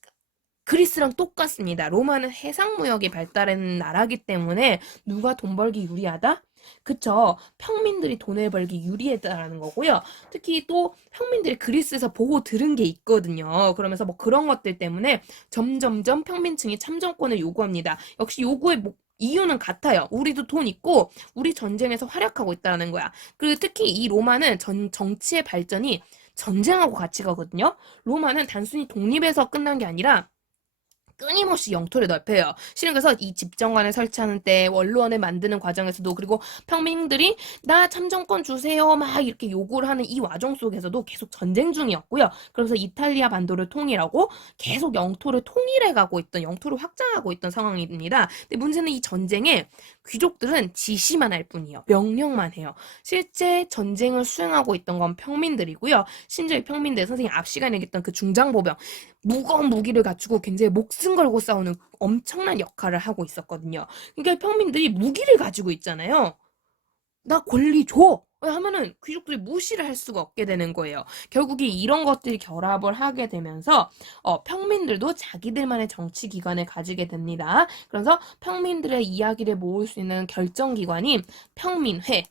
그리스랑 똑같습니다. 로마는 해상무역이 발달한 나라기 때문에 누가 돈 벌기 유리하다? 그쵸. 평민들이 돈을 벌기 유리했다라는 거고요. 특히 또 평민들이 그리스에서 보고 들은 게 있거든요. 그러면서 뭐 그런 것들 때문에 점점점 평민층이 참정권을 요구합니다. 역시 요구의 이유는 같아요. 우리도 돈 있고 우리 전쟁에서 활약하고 있다는 거야. 그리고 특히 이 로마는 정치의 발전이 전쟁하고 같이 가거든요. 로마는 단순히 독립에서 끝난 게 아니라 끊임없이 영토를 넓혀요. 실은 그래서 이 집정관을 설치하는 때 원로원을 만드는 과정에서도 그리고 평민들이 나 참정권 주세요 막 이렇게 요구를 하는 이 과정 속에서도 계속 전쟁 중이었고요. 그래서 이탈리아 반도를 통일하고 계속 영토를 통일해가고 있던 영토를 확장하고 있던 상황입니다. 근데 문제는 이 전쟁에 귀족들은 지시만 할 뿐이에요. 명령만 해요. 실제 전쟁을 수행하고 있던 건 평민들이고요. 심지어 이 평민들 선생님 앞 시간에 얘기했던 그 중장보병 무거운 무기를 갖추고 굉장히 목숨 걸고 싸우는 엄청난 역할을 하고 있었거든요. 그러니까 평민들이 무기를 가지고 있잖아요. 나 권리 줘! 왜 하면은 귀족들이 무시를 할 수가 없게 되는 거예요. 결국에 이런 것들이 결합을 하게 되면서 평민들도 자기들만의 정치 기관을 가지게 됩니다. 그래서 평민들의 이야기를 모을 수 있는 결정기관인 평민회,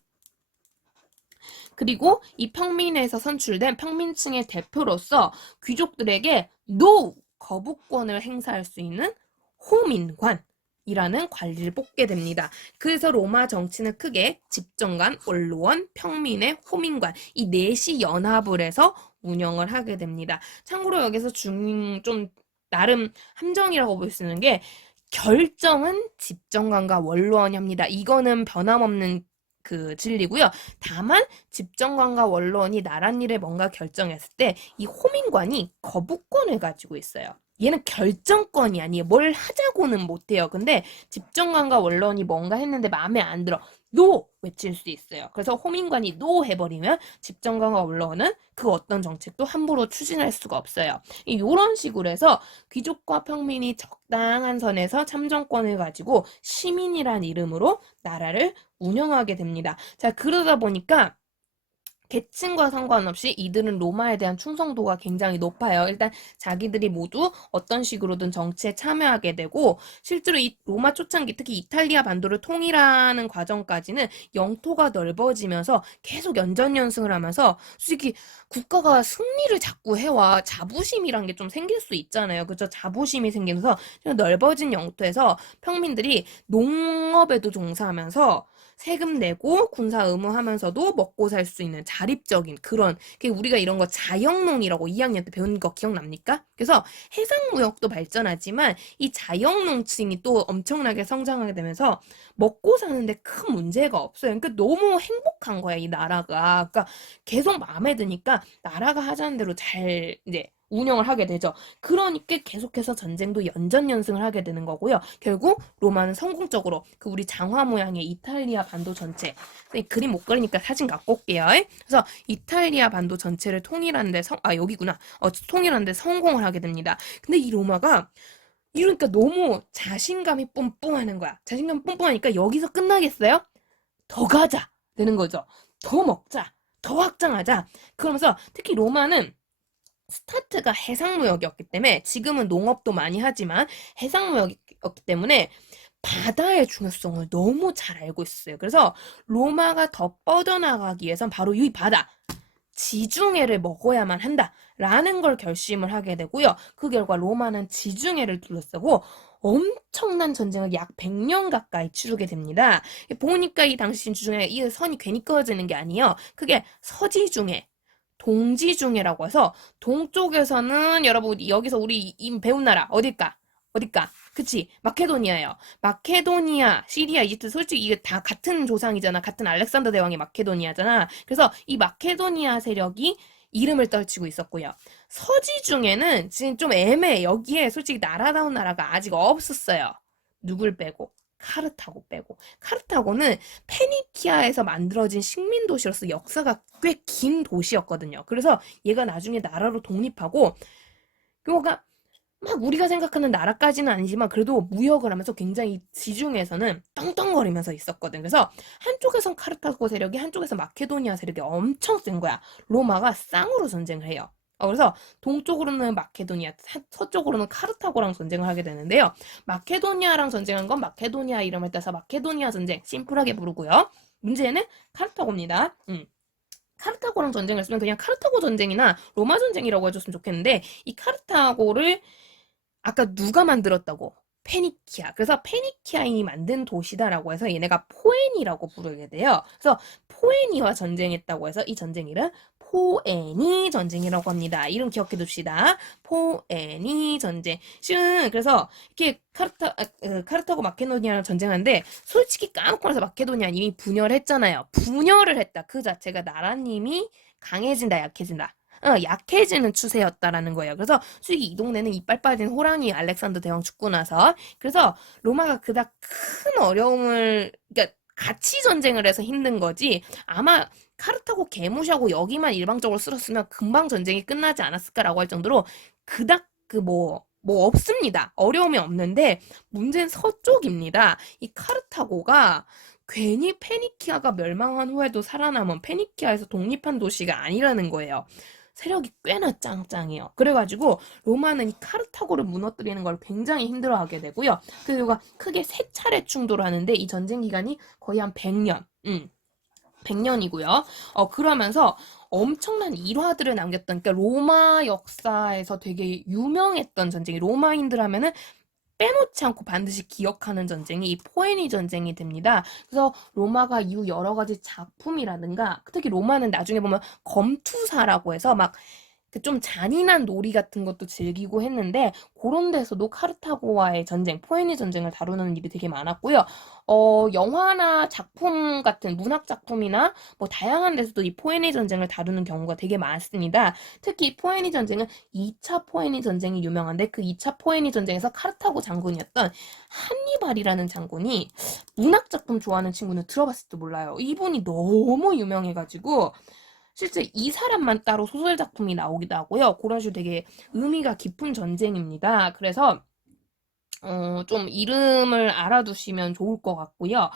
그리고 이 평민회에서 선출된 평민층의 대표로서 귀족들에게 노 거부권을 행사할 수 있는 호민관 이라는 관리를 뽑게 됩니다. 그래서 로마 정치는 크게 집정관, 원로원, 평민회, 호민관 이 넷이 연합을 해서 운영을 하게 됩니다. 참고로 여기서 좀 나름 함정이라고 볼 수 있는 게 결정은 집정관과 원로원이 합니다. 이거는 변함없는 그 진리고요. 다만 집정관과 원로원이 나란 일을 뭔가 결정했을 때 이 호민관이 거부권을 가지고 있어요. 얘는 결정권이 아니에요. 뭘 하자고는 못해요. 근데 집정관과 원로원이 뭔가 했는데 마음에 안 들어. 노! 외칠 수 있어요. 그래서 호민관이 노! 해버리면 집정관과 원로원은 그 어떤 정책도 함부로 추진할 수가 없어요. 이런 식으로 해서 귀족과 평민이 적당한 선에서 참정권을 가지고 시민이란 이름으로 나라를 운영하게 됩니다. 자, 그러다 보니까 계층과 상관없이 이들은 로마에 대한 충성도가 굉장히 높아요. 일단 자기들이 모두 어떤 식으로든 정치에 참여하게 되고 실제로 이 로마 초창기 특히 이탈리아 반도를 통일하는 과정까지는 영토가 넓어지면서 계속 연전연승을 하면서 솔직히 국가가 승리를 자꾸 해와 자부심이란 게 좀 생길 수 있잖아요. 그죠? 자부심이 생기면서 넓어진 영토에서 평민들이 농업에도 종사하면서 세금 내고 군사 의무하면서도 먹고 살 수 있는 자립적인 그런 우리가 이런 거 자영농이라고 2학년 때 배운 거 기억납니까? 그래서 해상무역도 발전하지만 이 자영농층이 또 엄청나게 성장하게 되면서 먹고 사는데 큰 문제가 없어요. 그러니까 너무 행복한 거야, 이 나라가. 그러니까 계속 마음에 드니까 나라가 하자는 대로 잘 이제 운영을 하게 되죠. 그러니까 계속해서 전쟁도 연전연승을 하게 되는 거고요. 결국 로마는 성공적으로 우리 장화 모양의 이탈리아 반도 전체, 그림 못 그리니까 사진 갖고 올게요. 그래서 이탈리아 반도 전체를 통일하는 데 여기구나. 통일하는 데 성공을 하게 됩니다. 근데 이 로마가 이러니까 너무 자신감이 뿜뿜하는 거야. 자신감이 뿜뿜하니까 여기서 끝나겠어요? 더 가자 되는 거죠. 더 먹자. 더 확장하자. 그러면서 특히 로마는 스타트가 해상무역이었기 때문에 지금은 농업도 많이 하지만 해상무역이었기 때문에 바다의 중요성을 너무 잘 알고 있었어요. 그래서 로마가 더 뻗어나가기 위해선 바로 이 바다, 지중해를 먹어야만 한다라는 걸 결심을 하게 되고요. 그 결과 로마는 지중해를 둘러싸고 엄청난 전쟁을 약 100년 가까이 치르게 됩니다. 보니까 이 당시 지중해 이 선이 괜히 그어지는 게 아니에요. 그게 서지중해, 동지중해라고 해서 동쪽에서는 여러분 여기서 우리 배운 나라 어딜까? 그치? 마케도니아예요. 마케도니아, 시리아, 이집트 솔직히 이게 다 같은 조상이잖아. 같은 알렉산더 대왕의 마케도니아잖아. 그래서 이 마케도니아 세력이 이름을 떨치고 있었고요. 서지중해는 지금 좀 애매해. 여기에 솔직히 나라다운 나라가 아직 없었어요. 누굴 빼고? 카르타고 빼고. 카르타고는 페니키아에서 만들어진 식민 도시로서 역사가 꽤 긴 도시였거든요. 그래서 얘가 나중에 나라로 독립하고 그거가 막 우리가 생각하는 나라까지는 아니지만 그래도 무역을 하면서 굉장히 지중해에서는 떵떵거리면서 있었거든. 그래서 한쪽에선 카르타고 세력이 한쪽에서 마케도니아 세력이 엄청 센 거야. 로마가 쌍으로 전쟁을 해요. 그래서 동쪽으로는 마케도니아, 서쪽으로는 카르타고랑 전쟁을 하게 되는데요. 마케도니아랑 전쟁한 건 마케도니아 이름을 따서 마케도니아 전쟁 심플하게 부르고요. 문제는 카르타고입니다. 카르타고랑 전쟁을 했으면 그냥 카르타고 전쟁이나 로마 전쟁이라고 해줬으면 좋겠는데 이 카르타고를 아까 누가 만들었다고? 페니키아. 그래서 페니키아인이 만든 도시다라고 해서 얘네가 포에니라고 부르게 돼요. 그래서 포에니와 전쟁했다고 해서 이 전쟁 이름 포에니 전쟁이라고 합니다. 이름 기억해 둡시다. 포에니 전쟁. 그래서 이렇게 카르타고 마케도니아랑 전쟁하는데 솔직히 까먹고 나서 마케도니아 이미 분열을 했잖아요. 분열을 했다. 그 자체가 나라님이 강해진다, 약해진다. 약해지는 추세였다라는 거예요. 그래서 솔직히 이 동네는 이빨 빠진 호랑이 알렉산더 대왕 죽고 나서 그래서 로마가 그닥 큰 어려움을 그러니까 같이 전쟁을 해서 힘든 거지 아마 카르타고 개무시하고 여기만 일방적으로 쓸었으면 금방 전쟁이 끝나지 않았을까라고 할 정도로 그닥 뭐 없습니다. 어려움이 없는데 문제는 서쪽입니다. 이 카르타고가 괜히 페니키아가 멸망한 후에도 살아남은 페니키아에서 독립한 도시가 아니라는 거예요. 세력이 꽤나 짱짱해요. 그래가지고 로마는 이 카르타고를 무너뜨리는 걸 굉장히 힘들어하게 되고요. 그리고 크게 세 차례 충돌하는데 이 전쟁 기간이 거의 한 100년. 100년이고요. 그러면서 엄청난 일화들을 남겼던, 그러니까 로마 역사에서 되게 유명했던 전쟁이, 로마인들 하면은 빼놓지 않고 반드시 기억하는 전쟁이 이 포에니 전쟁이 됩니다. 그래서 로마가 이후 여러 가지 작품이라든가, 특히 로마는 나중에 보면 검투사라고 해서 막 좀 잔인한 놀이 같은 것도 즐기고 했는데, 그런 데서도 카르타고와의 전쟁, 포에니 전쟁을 다루는 일이 되게 많았고요. 영화나 작품 같은 문학 작품이나 뭐 다양한 데서도 이 포에니 전쟁을 다루는 경우가 되게 많습니다. 특히 포에니 전쟁은 2차 포에니 전쟁이 유명한데, 그 2차 포에니 전쟁에서 카르타고 장군이었던 한니발이라는 장군이, 문학 작품 좋아하는 친구는 들어봤을지도 몰라요. 이분이 너무 유명해가지고 실제 이 사람만 따로 소설 작품이 나오기도 하고요. 그런 식으로 되게 의미가 깊은 전쟁입니다. 그래서 좀 이름을 알아두시면 좋을 것 같고요.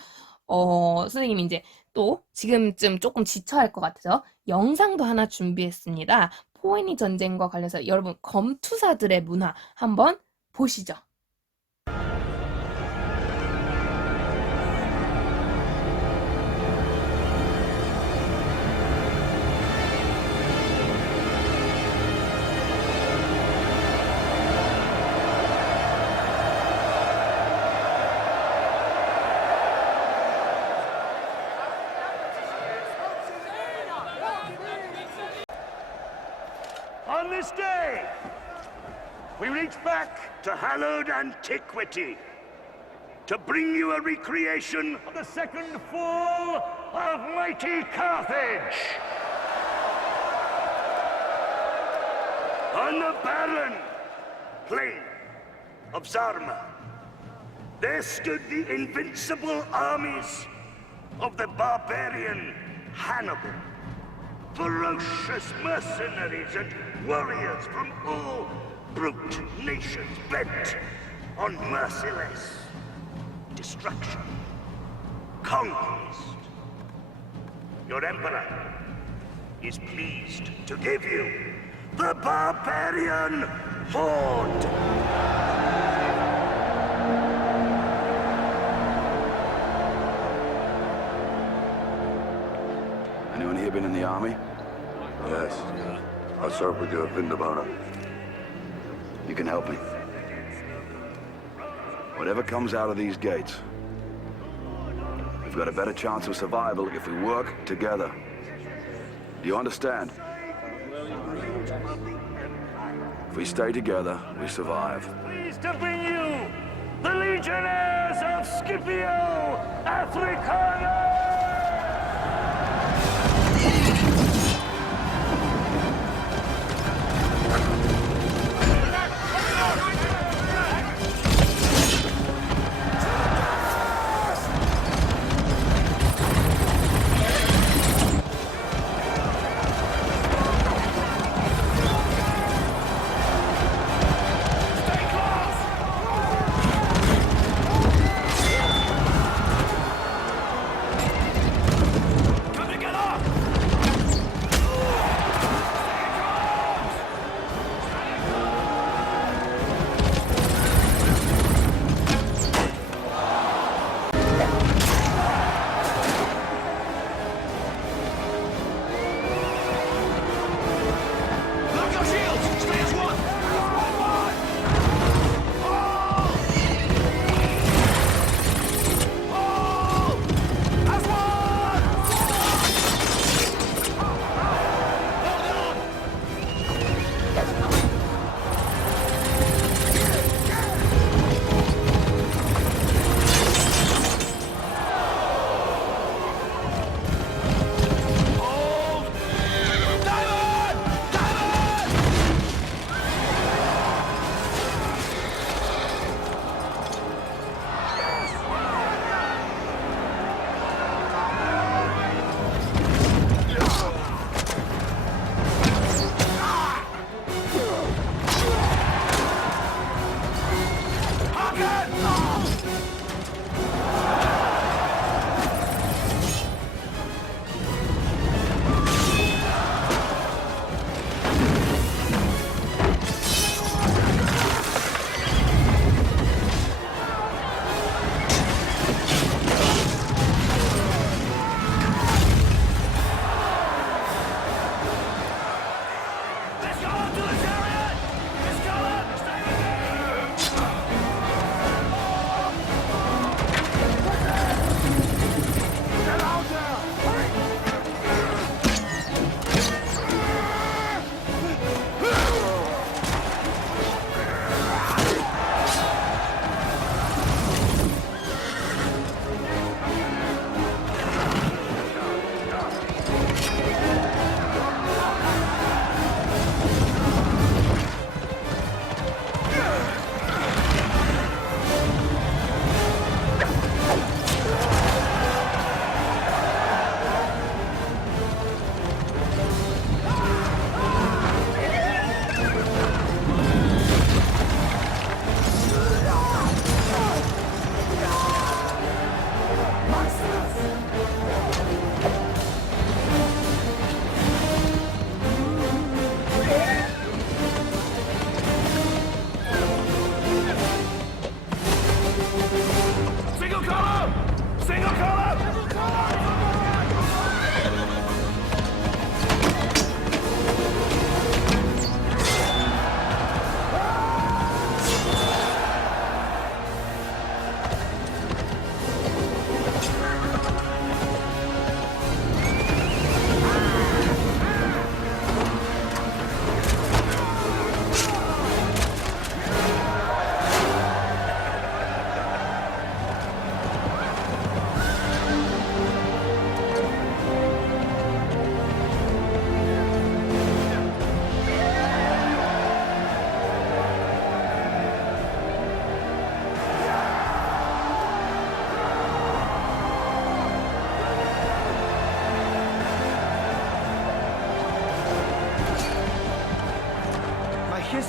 선생님 이제 또 지금쯤 조금 지쳐할 것 같아서 영상도 하나 준비했습니다. 포에니 전쟁과 관련해서 여러분 검투사들의 문화 한번 보시죠. On this day, we reach back to hallowed antiquity to bring you a recreation of the second fall of mighty Carthage. On the barren plain of Zarma, there stood the invincible armies of the barbarian Hannibal. Ferocious mercenaries and warriors from all brute nations bent on merciless destruction, conquest. Your emperor is pleased to give you the barbarian horde. Anyone here been in the army? Yes. I served with you at Vindabona. You can help me. Whatever comes out of these gates, we've got a better chance of survival if we work together. Do you understand? If we stay together, we survive. Pleased to bring you the Legionnaires of Scipio Africana!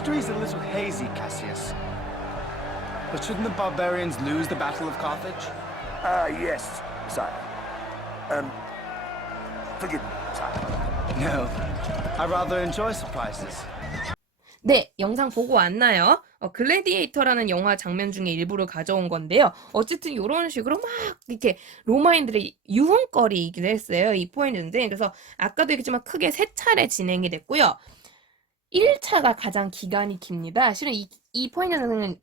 history's a little hazy, Cassius. But shouldn't the barbarians lose the Battle of Carthage? Yes, sire. Forgive me, sire. No. I rather enjoy surprises. 네, 영상 보고 왔나요? 글래디에이터라는 영화 장면 중에 일부를 가져온 건데요. 어쨌든 이런 식으로 막 이렇게 로마인들의 유흥거리이기도 했어요. 이 포인트 전쟁. 그래서 아까도 얘기했지만 크게 3차례 진행이 됐고요. 1차가 가장 기간이 깁니다. 실은 이 포인트 전쟁은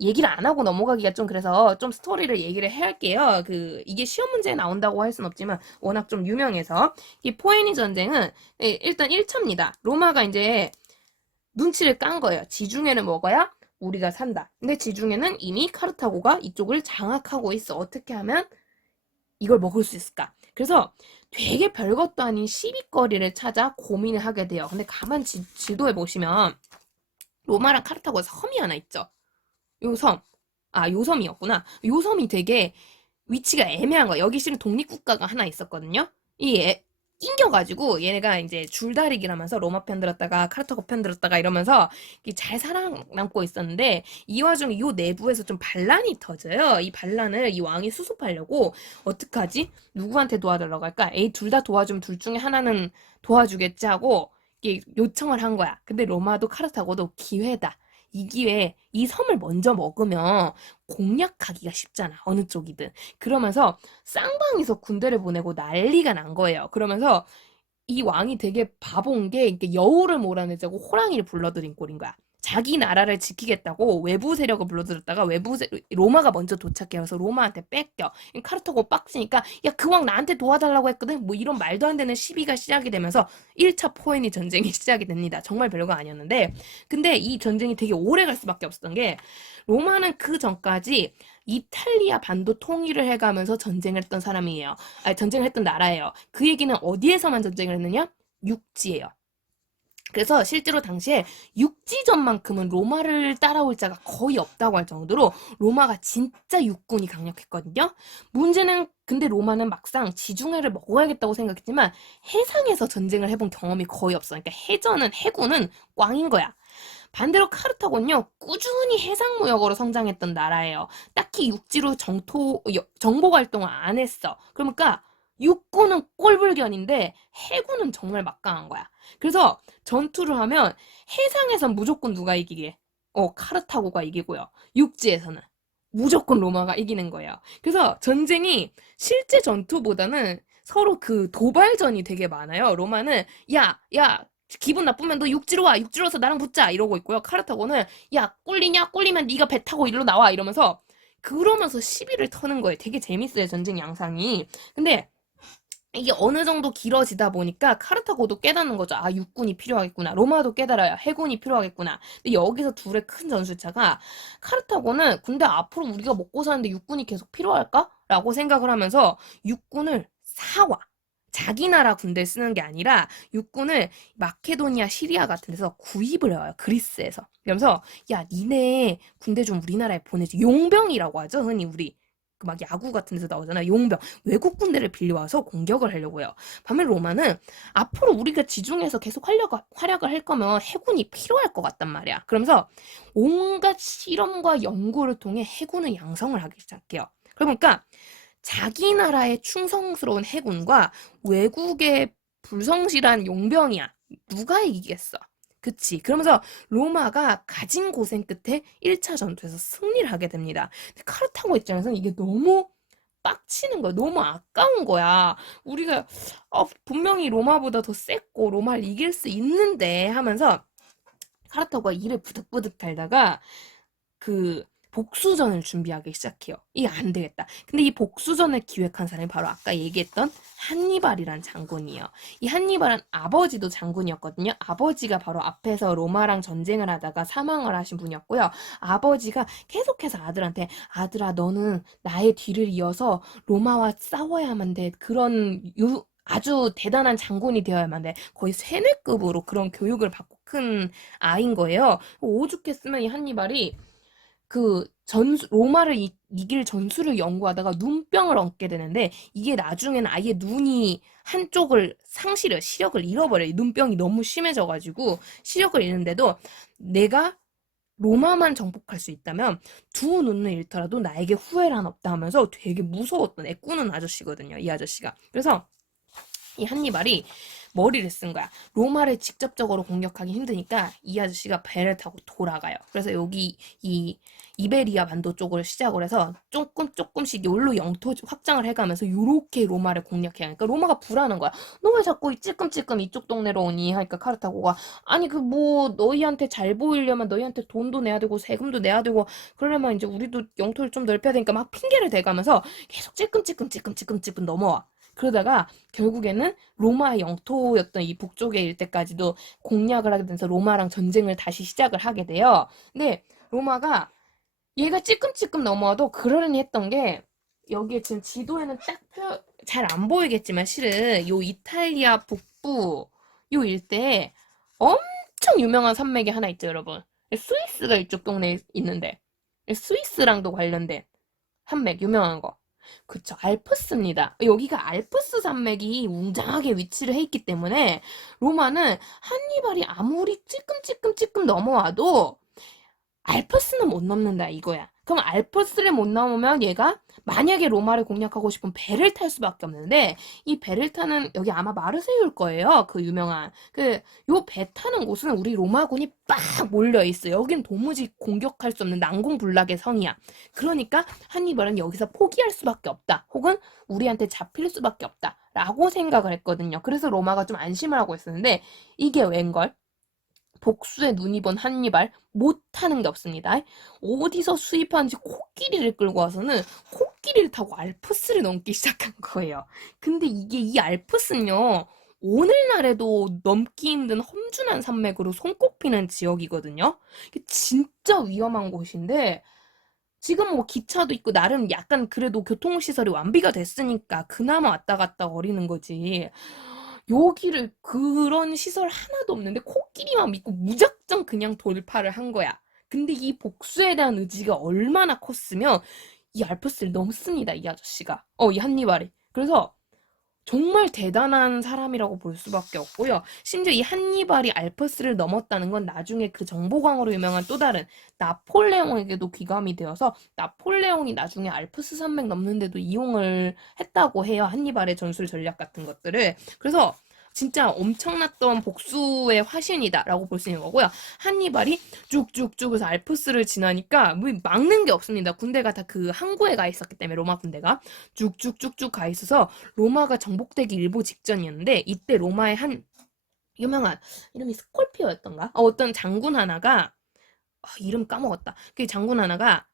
얘기를 안 하고 넘어가기가 좀 그래서 좀 스토리를 얘기를 해야 할게요. 이게 시험 문제에 나온다고 할 순 없지만 워낙 좀 유명해서. 이 포에니 전쟁은 일단 1차입니다. 로마가 이제 눈치를 깐 거예요. 지중해를 먹어야 우리가 산다. 근데 지중해는 이미 카르타고가 이쪽을 장악하고 있어. 어떻게 하면 이걸 먹을 수 있을까? 그래서 되게 별것도 아닌 시비거리를 찾아 고민을 하게 돼요. 근데 가만 지도에 보시면 로마랑 카르타고에 섬이 하나 있죠. 요 섬이었구나. 요 섬이 되게 위치가 애매한 거야. 여기 실은 독립국가가 하나 있었거든요. 낑겨가지고 얘네가 이제 줄다리기라면서 로마 편 들었다가 카르타고 편 들었다가 이러면서 잘 살아남고 있었는데 이 와중에 요 내부에서 좀 반란이 터져요. 이 반란을 이 왕이 수습하려고 어떡하지? 누구한테 도와달라고 할까? 둘 다 도와주면 둘 중에 하나는 도와주겠지 하고 요청을 한 거야. 근데 로마도 카르타고도 기회다. 이 기회에 이 섬을 먼저 먹으면 공략하기가 쉽잖아. 어느 쪽이든. 그러면서 쌍방에서 군대를 보내고 난리가 난 거예요. 그러면서 이 왕이 되게 바본 게 여우를 몰아내자고 호랑이를 불러들인 꼴인 거야. 자기 나라를 지키겠다고 외부 세력을 불러들였다가 로마가 먼저 도착해서 로마한테 뺏겨. 카르타고 빡치니까 야, 그 왕 나한테 도와달라고 했거든. 뭐 이런 말도 안 되는 시비가 시작이 되면서 1차 포에니 전쟁이 시작이 됩니다. 정말 별거 아니었는데 근데 이 전쟁이 되게 오래 갈 수밖에 없었던 게 로마는 그 전까지 이탈리아 반도 통일을 해가면서 전쟁을 했던 사람이에요. 전쟁을 했던 나라예요. 그 얘기는 어디에서만 전쟁을 했느냐? 육지예요. 그래서 실제로 당시에 육지전만큼은 로마를 따라올 자가 거의 없다고 할 정도로 로마가 진짜 육군이 강력했거든요. 문제는 근데 로마는 막상 지중해를 먹어야겠다고 생각했지만 해상에서 전쟁을 해본 경험이 거의 없어. 그러니까 해군은 꽝인 거야. 반대로 카르타고는요, 꾸준히 해상무역으로 성장했던 나라예요. 딱히 육지로 정복 활동을 안 했어. 그러니까 육군은 꼴불견인데 해군은 정말 막강한 거야. 그래서 전투를 하면 해상에선 무조건 누가 이기게? 카르타고가 이기고요. 육지에서는 무조건 로마가 이기는 거예요. 그래서 전쟁이 실제 전투보다는 서로 도발전이 되게 많아요. 로마는 야, 기분 나쁘면 너 육지로 와. 육지로 와서 나랑 붙자. 이러고 있고요. 카르타고는 야, 꼴리냐? 꼴리면 네가 배 타고 일로 나와. 이러면서 그러면서 시비를 터는 거예요. 되게 재밌어요. 전쟁 양상이. 근데 이게 어느 정도 길어지다 보니까 카르타고도 깨닫는 거죠. 아, 육군이 필요하겠구나. 로마도 깨달아요. 해군이 필요하겠구나. 근데 여기서 둘의 큰 전술차가 카르타고는 근데 앞으로 우리가 먹고 사는데 육군이 계속 필요할까? 라고 생각을 하면서 육군을 사와. 자기 나라 군대 쓰는 게 아니라 육군을 마케도니아, 시리아 같은 데서 구입을 해요. 그리스에서. 그러면서 야, 니네 군대 좀 우리나라에 보내지. 용병이라고 하죠. 흔히 우리. 막 야구 같은 데서 나오잖아. 용병. 외국 군대를 빌려와서 공격을 하려고 해요. 반면 로마는 앞으로 우리가 지중해에서 계속 활약을 할 거면 해군이 필요할 것 같단 말이야. 그러면서 온갖 실험과 연구를 통해 해군을 양성을 하기 시작해요. 그러니까 자기 나라의 충성스러운 해군과 외국의 불성실한 용병이야. 누가 이기겠어? 그치. 그러면서 로마가 가진 고생 끝에 1차 전투에서 승리를 하게 됩니다. 근데 카르타고 입장에서는 이게 너무 빡치는 거야. 너무 아까운 거야. 우리가 분명히 로마보다 더 셌고 로마를 이길 수 있는데 하면서 카르타고가 이를 부득부득 달다가 복수전을 준비하기 시작해요. 이게 안 되겠다. 근데 이 복수전을 기획한 사람이 바로 아까 얘기했던 한니발이란 장군이에요. 이 한니발은 아버지도 장군이었거든요. 아버지가 바로 앞에서 로마랑 전쟁을 하다가 사망을 하신 분이었고요. 아버지가 계속해서 아들한테 아들아, 너는 나의 뒤를 이어서 로마와 싸워야만 돼. 그런 아주 대단한 장군이 되어야만 돼. 거의 세뇌급으로 그런 교육을 받고 큰 아이인 거예요. 오죽했으면 이 한니발이 로마를 이길 전술을 연구하다가 눈병을 얻게 되는데 이게 나중에는 아예 눈이 한쪽을 시력을 잃어버려요. 눈병이 너무 심해져가지고 시력을 잃는데도 내가 로마만 정복할 수 있다면 두 눈을 잃더라도 나에게 후회란 없다 하면서 되게 무서웠던 애꾸는 아저씨거든요. 이 아저씨가. 그래서 이 한니발이 머리를 쓴 거야. 로마를 직접적으로 공격하기 힘드니까 이 아저씨가 배를 타고 돌아가요. 그래서 여기 이 이베리아 반도 쪽을 시작을 해서 조금씩 여기로 영토 확장을 해가면서 요렇게 로마를 공략해야 하니까 로마가 불안한 거야. 너 왜 자꾸 찔끔찔끔 이쪽 동네로 오니? 하니까 카르타고가 아니 그 뭐 너희한테 잘 보이려면 너희한테 돈도 내야 되고 세금도 내야 되고 그러려면 이제 우리도 영토를 좀 넓혀야 되니까 막 핑계를 대가면서 계속 찔끔찔끔 넘어와. 그러다가 결국에는 로마의 영토였던 이 북쪽의 일대까지도 공략을 하게 되면서 로마랑 전쟁을 다시 시작을 하게 돼요. 근데 로마가 얘가 찔끔찔끔 넘어와도 그러려니 했던 게 여기에 지금 지도에는 딱 잘 안 보이겠지만 실은 요 이탈리아 북부 요 일대에 엄청 유명한 산맥이 하나 있죠, 여러분. 스위스가 이쪽 동네에 있는데 스위스랑도 관련된 산맥 유명한 거. 그쵸, 알프스입니다. 여기가 알프스 산맥이 웅장하게 위치를 해 있기 때문에 로마는 한니발이 아무리 찔끔찔끔 넘어와도 알프스는 못 넘는다 이거야. 그럼 알프스를 못 넘으면 얘가 만약에 로마를 공략하고 싶으면 배를 탈 수밖에 없는데 이 배를 타는 여기 아마 마르세유일 거예요. 그 유명한 요 배 타는 곳은 우리 로마군이 빡 몰려 있어. 여긴 도무지 공격할 수 없는 난공불락의 성이야. 그러니까 한니발은 여기서 포기할 수밖에 없다. 혹은 우리한테 잡힐 수밖에 없다. 라고 생각을 했거든요. 그래서 로마가 좀 안심을 하고 있었는데 이게 웬걸? 복수의 눈이 본 한니발 못하는 게 없습니다. 어디서 수입하는지 코끼리를 끌고 와서는 코끼리를 타고 알프스를 넘기 시작한 거예요. 근데 이게 이 알프스는요. 오늘날에도 넘기 힘든 험준한 산맥으로 손꼽히는 지역이거든요. 이게 진짜 위험한 곳인데 지금 뭐 기차도 있고 나름 약간 그래도 교통시설이 완비가 됐으니까 그나마 왔다 갔다 거리는 거지. 여기를 그런 시설 하나도 없는데 코끼리만 믿고 무작정 그냥 돌파를 한 거야. 근데 이 복수에 대한 의지가 얼마나 컸으면 이 알프스를 넘습니다, 이 아저씨가. 이 한니발이. 그래서 정말 대단한 사람이라고 볼 수밖에 없고요. 심지어 이 한니발이 알프스를 넘었다는 건 나중에 그 정보광으로 유명한 또 다른 나폴레옹에게도 귀감이 되어서 나폴레옹이 나중에 알프스 산맥 넘는데도 이용을 했다고 해요. 한니발의 전술 전략 같은 것들을. 그래서 진짜 엄청났던 복수의 화신이다라고 볼 수 있는 거고요. 한니발이 쭉쭉쭉 해서 알프스를 지나니까 뭐 막는 게 없습니다. 군대가 다 그 항구에 가 있었기 때문에 로마 군대가 쭉쭉쭉쭉 가 있어서 로마가 정복되기 일보 직전이었는데 이때 로마의 한 유명한 이름이 스콜피오였던가? 어떤 장군 하나가 이름 까먹었다. 그 장군 하나가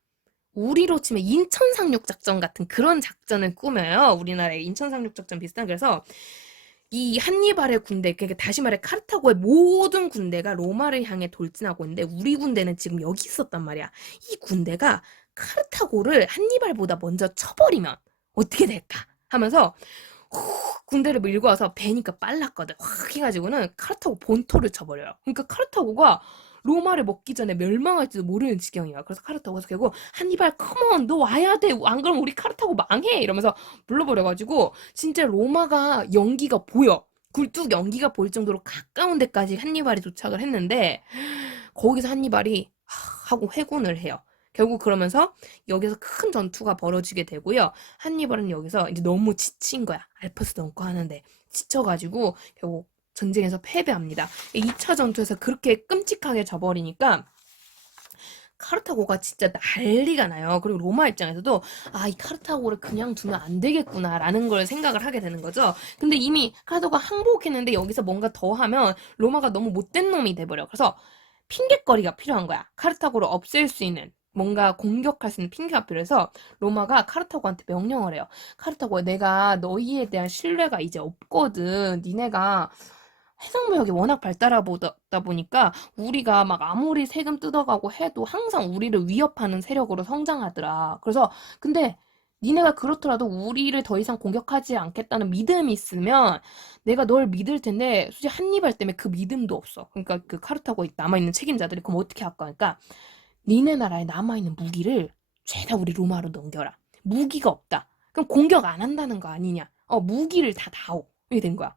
우리로 치면 인천 상륙 작전 같은 그런 작전을 꾸며요. 우리나라의 인천 상륙 작전 비슷한. 그래서 이 한니발의 군대, 그러니까 다시 말해 카르타고의 모든 군대가 로마를 향해 돌진하고 있는데 우리 군대는 지금 여기 있었단 말이야. 이 군대가 카르타고를 한니발보다 먼저 쳐버리면 어떻게 될까 하면서 군대를 밀고 와서 배니까 빨랐거든. 확 해가지고는 카르타고 본토를 쳐버려요. 그러니까 카르타고가 로마를 먹기 전에 멸망할지도 모르는 지경이야. 그래서 카르타고에서 결국 한니발 컴온 너 와야 돼. 안 그러면 우리 카르타고 망해. 이러면서 불러버려가지고 진짜 로마가 연기가 보여. 굴뚝 연기가 보일 정도로 가까운 데까지 한니발이 도착을 했는데 거기서 한니발이 하고 회군을 해요. 결국 그러면서 여기서 큰 전투가 벌어지게 되고요. 한니발은 여기서 이제 너무 지친 거야. 알프스 넘고 하는데 지쳐가지고 결국 전쟁에서 패배합니다. 2차 전투에서 그렇게 끔찍하게 져버리니까 카르타고가 진짜 난리가 나요. 그리고 로마 입장에서도 이 카르타고를 그냥 두면 안 되겠구나라는 걸 생각을 하게 되는 거죠. 근데 이미 카르타고가 항복했는데 여기서 뭔가 더 하면 로마가 너무 못된 놈이 돼버려. 그래서 핑곗거리가 필요한 거야. 카르타고를 없앨 수 있는 뭔가 공격할 수 있는 핑계가 필요해서 로마가 카르타고한테 명령을 해요. 카르타고야 내가 너희에 대한 신뢰가 이제 없거든. 니네가 해상무역이 워낙 발달하다 보니까 우리가 막 아무리 세금 뜯어가고 해도 항상 우리를 위협하는 세력으로 성장하더라. 그래서 근데 니네가 그렇더라도 우리를 더 이상 공격하지 않겠다는 믿음이 있으면 내가 널 믿을 텐데 솔직히 한니발 때문에 그 믿음도 없어. 그러니까 그 카르타고에 남아있는 책임자들이 그럼 어떻게 할까? 그러니까 니네 나라에 남아있는 무기를 죄다 우리 로마로 넘겨라. 무기가 없다. 그럼 공격 안 한다는 거 아니냐. 무기를 다 다오. 이게 된 거야.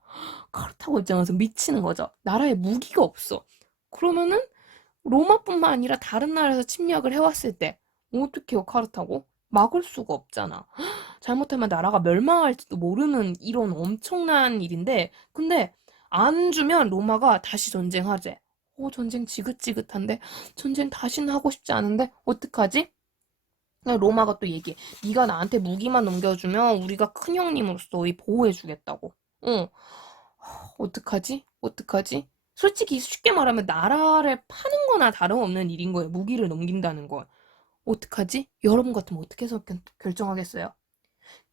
카르타고 입장에서 미치는 거죠. 나라에 무기가 없어. 그러면은 로마뿐만 아니라 다른 나라에서 침략을 해왔을 때 어떻게 해요, 카르타고? 막을 수가 없잖아. 잘못하면 나라가 멸망할지도 모르는 이런 엄청난 일인데, 근데 안 주면 로마가 다시 전쟁하재. 전쟁 지긋지긋한데 전쟁 다시는 하고 싶지 않은데 어떡하지? 로마가 또 얘기해. 네가 나한테 무기만 넘겨주면 우리가 큰 형님으로서 보호해주겠다고. 어떡하지? 어떡하지? 솔직히 쉽게 말하면 나라를 파는 거나 다름없는 일인 거예요. 무기를 넘긴다는 건. 어떡하지? 여러분 같으면 어떻게 해서 결정하겠어요?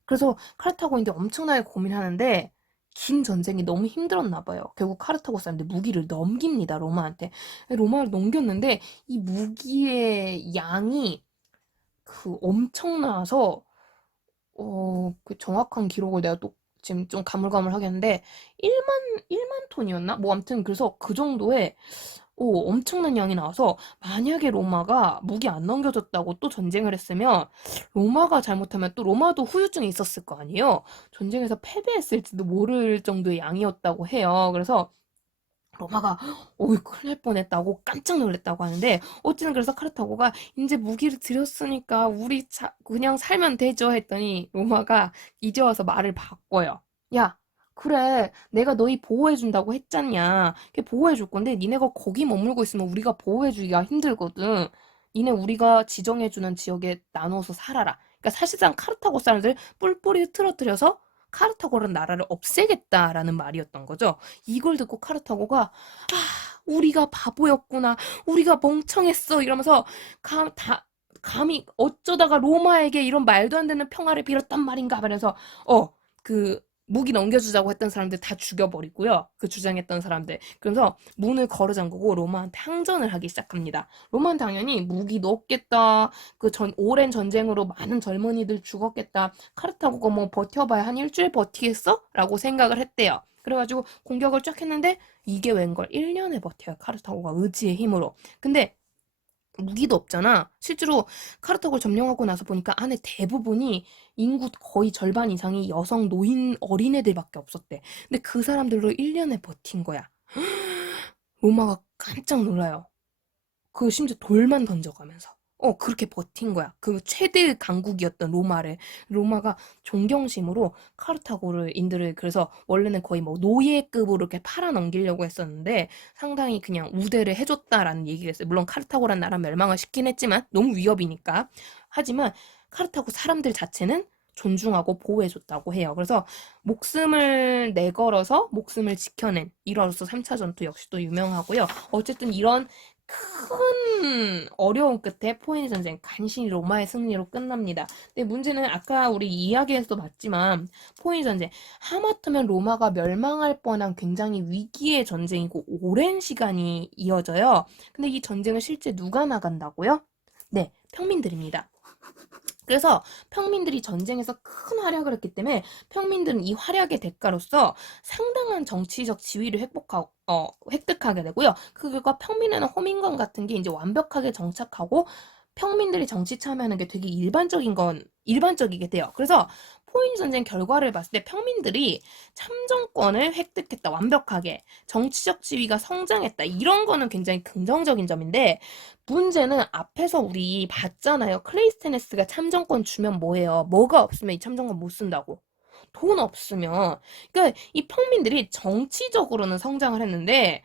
그래서 카르타고인데 엄청나게 고민하는데 긴 전쟁이 너무 힘들었나 봐요. 결국 카르타고 사람들 무기를 넘깁니다. 로마한테. 로마를 넘겼는데 이 무기의 양이 엄청나서 그 정확한 기록을 내가 또 지금 좀 가물가물하겠는데 1만 톤이었나? 뭐 아무튼 그래서 그 정도의 엄청난 양이 나와서 만약에 로마가 무기 안 넘겨줬다고 또 전쟁을 했으면 로마가 잘못하면 또 로마도 후유증이 있었을 거 아니에요. 전쟁에서 패배했을지도 모를 정도의 양이었다고 해요. 그래서 로마가 큰일 날 뻔했다고 깜짝 놀랐다고 하는데 어쨌든 그래서 카르타고가 이제 무기를 들였으니까 우리 그냥 살면 되죠 했더니 로마가 이제 와서 말을 바꿔요. 야, 그래, 내가 너희 보호해준다고 했잖냐. 보호해줄 건데 니네가 거기 머물고 있으면 우리가 보호해주기가 힘들거든. 니네 우리가 지정해주는 지역에 나눠서 살아라. 그러니까 사실상 카르타고 사람들 뿔뿔이 흐트러뜨려서 카르타고라는 나라를 없애겠다라는 말이었던 거죠. 이걸 듣고 카르타고가 우리가 바보였구나. 우리가 멍청했어. 이러면서 감히 어쩌다가 로마에게 이런 말도 안 되는 평화를 빌었단 말인가 하면서 무기 넘겨주자고 했던 사람들 다 죽여버리고요. 그 주장했던 사람들. 그래서 문을 걸어잠그고 로마한테 항전을 하기 시작합니다. 로마는 당연히 무기도 없겠다. 오랜 전쟁으로 많은 젊은이들 죽었겠다. 카르타고가 뭐 버텨봐야 한 일주일 버티겠어? 라고 생각을 했대요. 그래가지고 공격을 쫙 했는데 이게 웬걸 1년을 버텨요. 카르타고가 의지의 힘으로. 근데 무기도 없잖아. 실제로 카르타고를 점령하고 나서 보니까 안에 대부분이 인구 거의 절반 이상이 여성, 노인, 어린애들밖에 없었대. 근데 그 사람들로 1년을 버틴 거야. 로마가 깜짝 놀라요. 심지어 돌만 던져가면서. 그렇게 버틴 거야. 그 최대 강국이었던 로마가 존경심으로 인들을 그래서 원래는 거의 뭐 노예급으로 이렇게 팔아넘기려고 했었는데 상당히 그냥 우대를 해줬다라는 얘기가 있어요. 물론 카르타고란 나라 멸망을 시키긴 했지만 너무 위협이니까. 하지만 카르타고 사람들 자체는 존중하고 보호해줬다고 해요. 그래서 목숨을 내걸어서 목숨을 지켜낸 1화로서 3차 전투 역시 또 유명하고요. 어쨌든 이런 큰 어려움 끝에 포에니 전쟁 간신히 로마의 승리로 끝납니다. 근데 문제는 아까 우리 이야기에서도 봤지만 포에니 전쟁 하마터면 로마가 멸망할 뻔한 굉장히 위기의 전쟁이고 오랜 시간이 이어져요. 근데 이 전쟁을 실제 누가 나간다고요? 네, 평민들입니다. 그래서 평민들이 전쟁에서 큰 활약을 했기 때문에 평민들은 이 활약의 대가로서 상당한 정치적 지위를 획득하게 되고요. 그 결과 평민에는 호민권 같은 게 이제 완벽하게 정착하고 평민들이 정치 참여하는 게 되게 일반적이게 돼요. 그래서 포에니 전쟁 결과를 봤을 때 평민들이 참정권을 획득했다. 완벽하게. 정치적 지위가 성장했다. 이런 거는 굉장히 긍정적인 점인데 문제는 앞에서 우리 봤잖아요. 클레이스테네스가 참정권 주면 뭐예요? 뭐가 없으면 이 참정권 못 쓴다고. 돈 없으면. 그러니까 이 평민들이 정치적으로는 성장을 했는데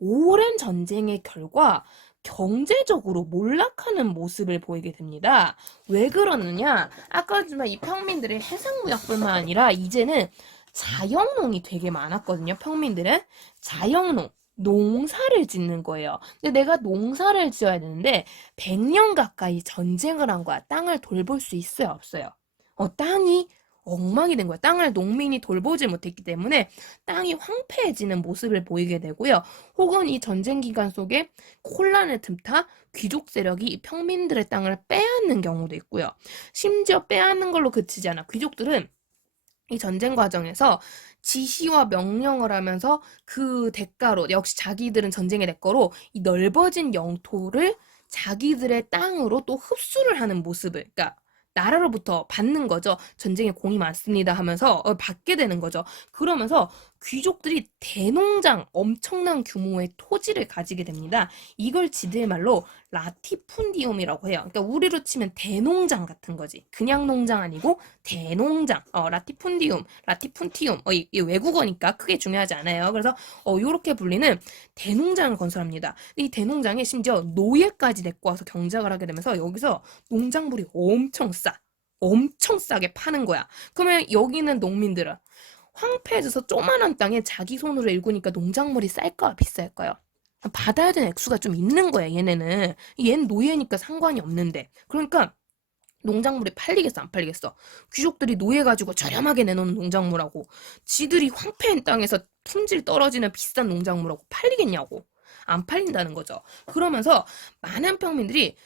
오랜 전쟁의 결과 경제적으로 몰락하는 모습을 보이게 됩니다. 왜 그러느냐? 아까지만 이 평민들의 해상무역뿐만 아니라 이제는 자영농이 되게 많았거든요. 평민들은 자영농, 농사를 짓는 거예요. 근데 내가 농사를 지어야 되는데 100년 가까이 전쟁을 한 거야. 땅을 돌볼 수 있어요, 없어요? 땅이 엉망이 된 거야. 땅을 농민이 돌보지 못했기 때문에 땅이 황폐해지는 모습을 보이게 되고요. 혹은 이 전쟁 기간 속에 혼란을 틈타 귀족 세력이 이 평민들의 땅을 빼앗는 경우도 있고요. 심지어 빼앗는 걸로 그치지 않아. 귀족들은 이 전쟁 과정에서 지시와 명령을 하면서 그 대가로 역시 자기들은 전쟁의 대가로 이 넓어진 영토를 자기들의 땅으로 또 흡수를 하는 모습을, 그러니까 나라로부터 받는 거죠. 전쟁에 공이 많습니다 하면서 받게 되는 거죠. 그러면서 귀족들이 대농장, 엄청난 규모의 토지를 가지게 됩니다. 이걸 지들 말로 라티푼디움이라고 해요. 그러니까 우리로 치면 대농장 같은 거지. 그냥 농장 아니고 대농장. 라티푼디움, 라티푼티움. 이 외국어니까 크게 중요하지 않아요. 그래서 요렇게 불리는 대농장을 건설합니다. 이 대농장에 심지어 노예까지 데리고 와서 경작을 하게 되면서 여기서 농작물이 엄청 싸게 파는 거야. 그러면 여기 있는 농민들은 황폐해져서 조그만한 땅에 자기 손으로 일구니까 농작물이 쌀까요, 비쌀까요? 받아야 되는 액수가 좀 있는 거야, 얘네는. 얘는 노예니까 상관이 없는데. 그러니까 농작물이 팔리겠어, 안 팔리겠어? 귀족들이 노예 가지고 저렴하게 내놓는 농작물하고 지들이 황폐한 땅에서 품질 떨어지는 비싼 농작물하고 팔리겠냐고. 안 팔린다는 거죠. 그러면서 많은 평민들이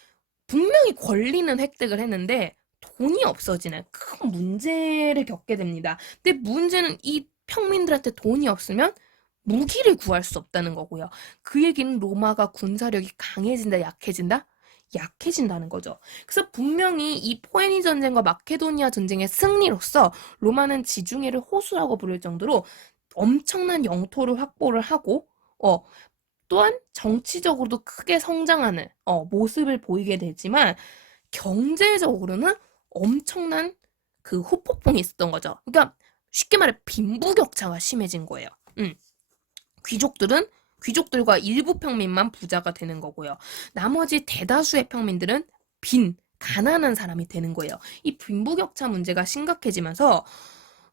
분명히 권리는 획득을 했는데 돈이 없어지는 큰 문제를 겪게 됩니다. 근데 문제는 이 평민들한테 돈이 없으면 무기를 구할 수 없다는 거고요. 그 얘기는 로마가 군사력이 강해진다, 약해진다? 약해진다는 거죠. 그래서 분명히 이 포에니 전쟁과 마케도니아 전쟁의 승리로서 로마는 지중해를 호수라고 부를 정도로 엄청난 영토를 확보를 하고 또한 정치적으로도 크게 성장하는 모습을 보이게 되지만 경제적으로는 엄청난 그 후폭풍이 있었던 거죠. 그러니까 쉽게 말해 빈부격차가 심해진 거예요. 귀족들과 일부 평민만 부자가 되는 거고요. 나머지 대다수의 평민들은 가난한 사람이 되는 거예요. 이 빈부격차 문제가 심각해지면서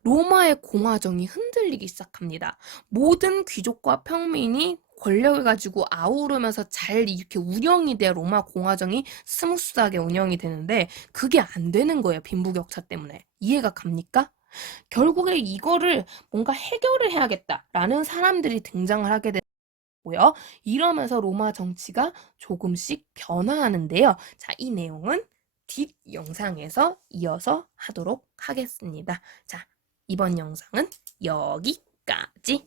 로마의 공화정이 흔들리기 시작합니다. 모든 귀족과 평민이 권력을 가지고 아우르면서 잘 이렇게 운영이 돼야 로마 공화정이 스무스하게 운영이 되는데 그게 안 되는 거예요. 빈부격차 때문에. 이해가 갑니까? 결국에 이거를 뭔가 해결을 해야겠다라는 사람들이 등장을 하게 되고요. 이러면서 로마 정치가 조금씩 변화하는데요. 자, 이 내용은 뒷 영상에서 이어서 하도록 하겠습니다. 자, 이번 영상은 여기까지.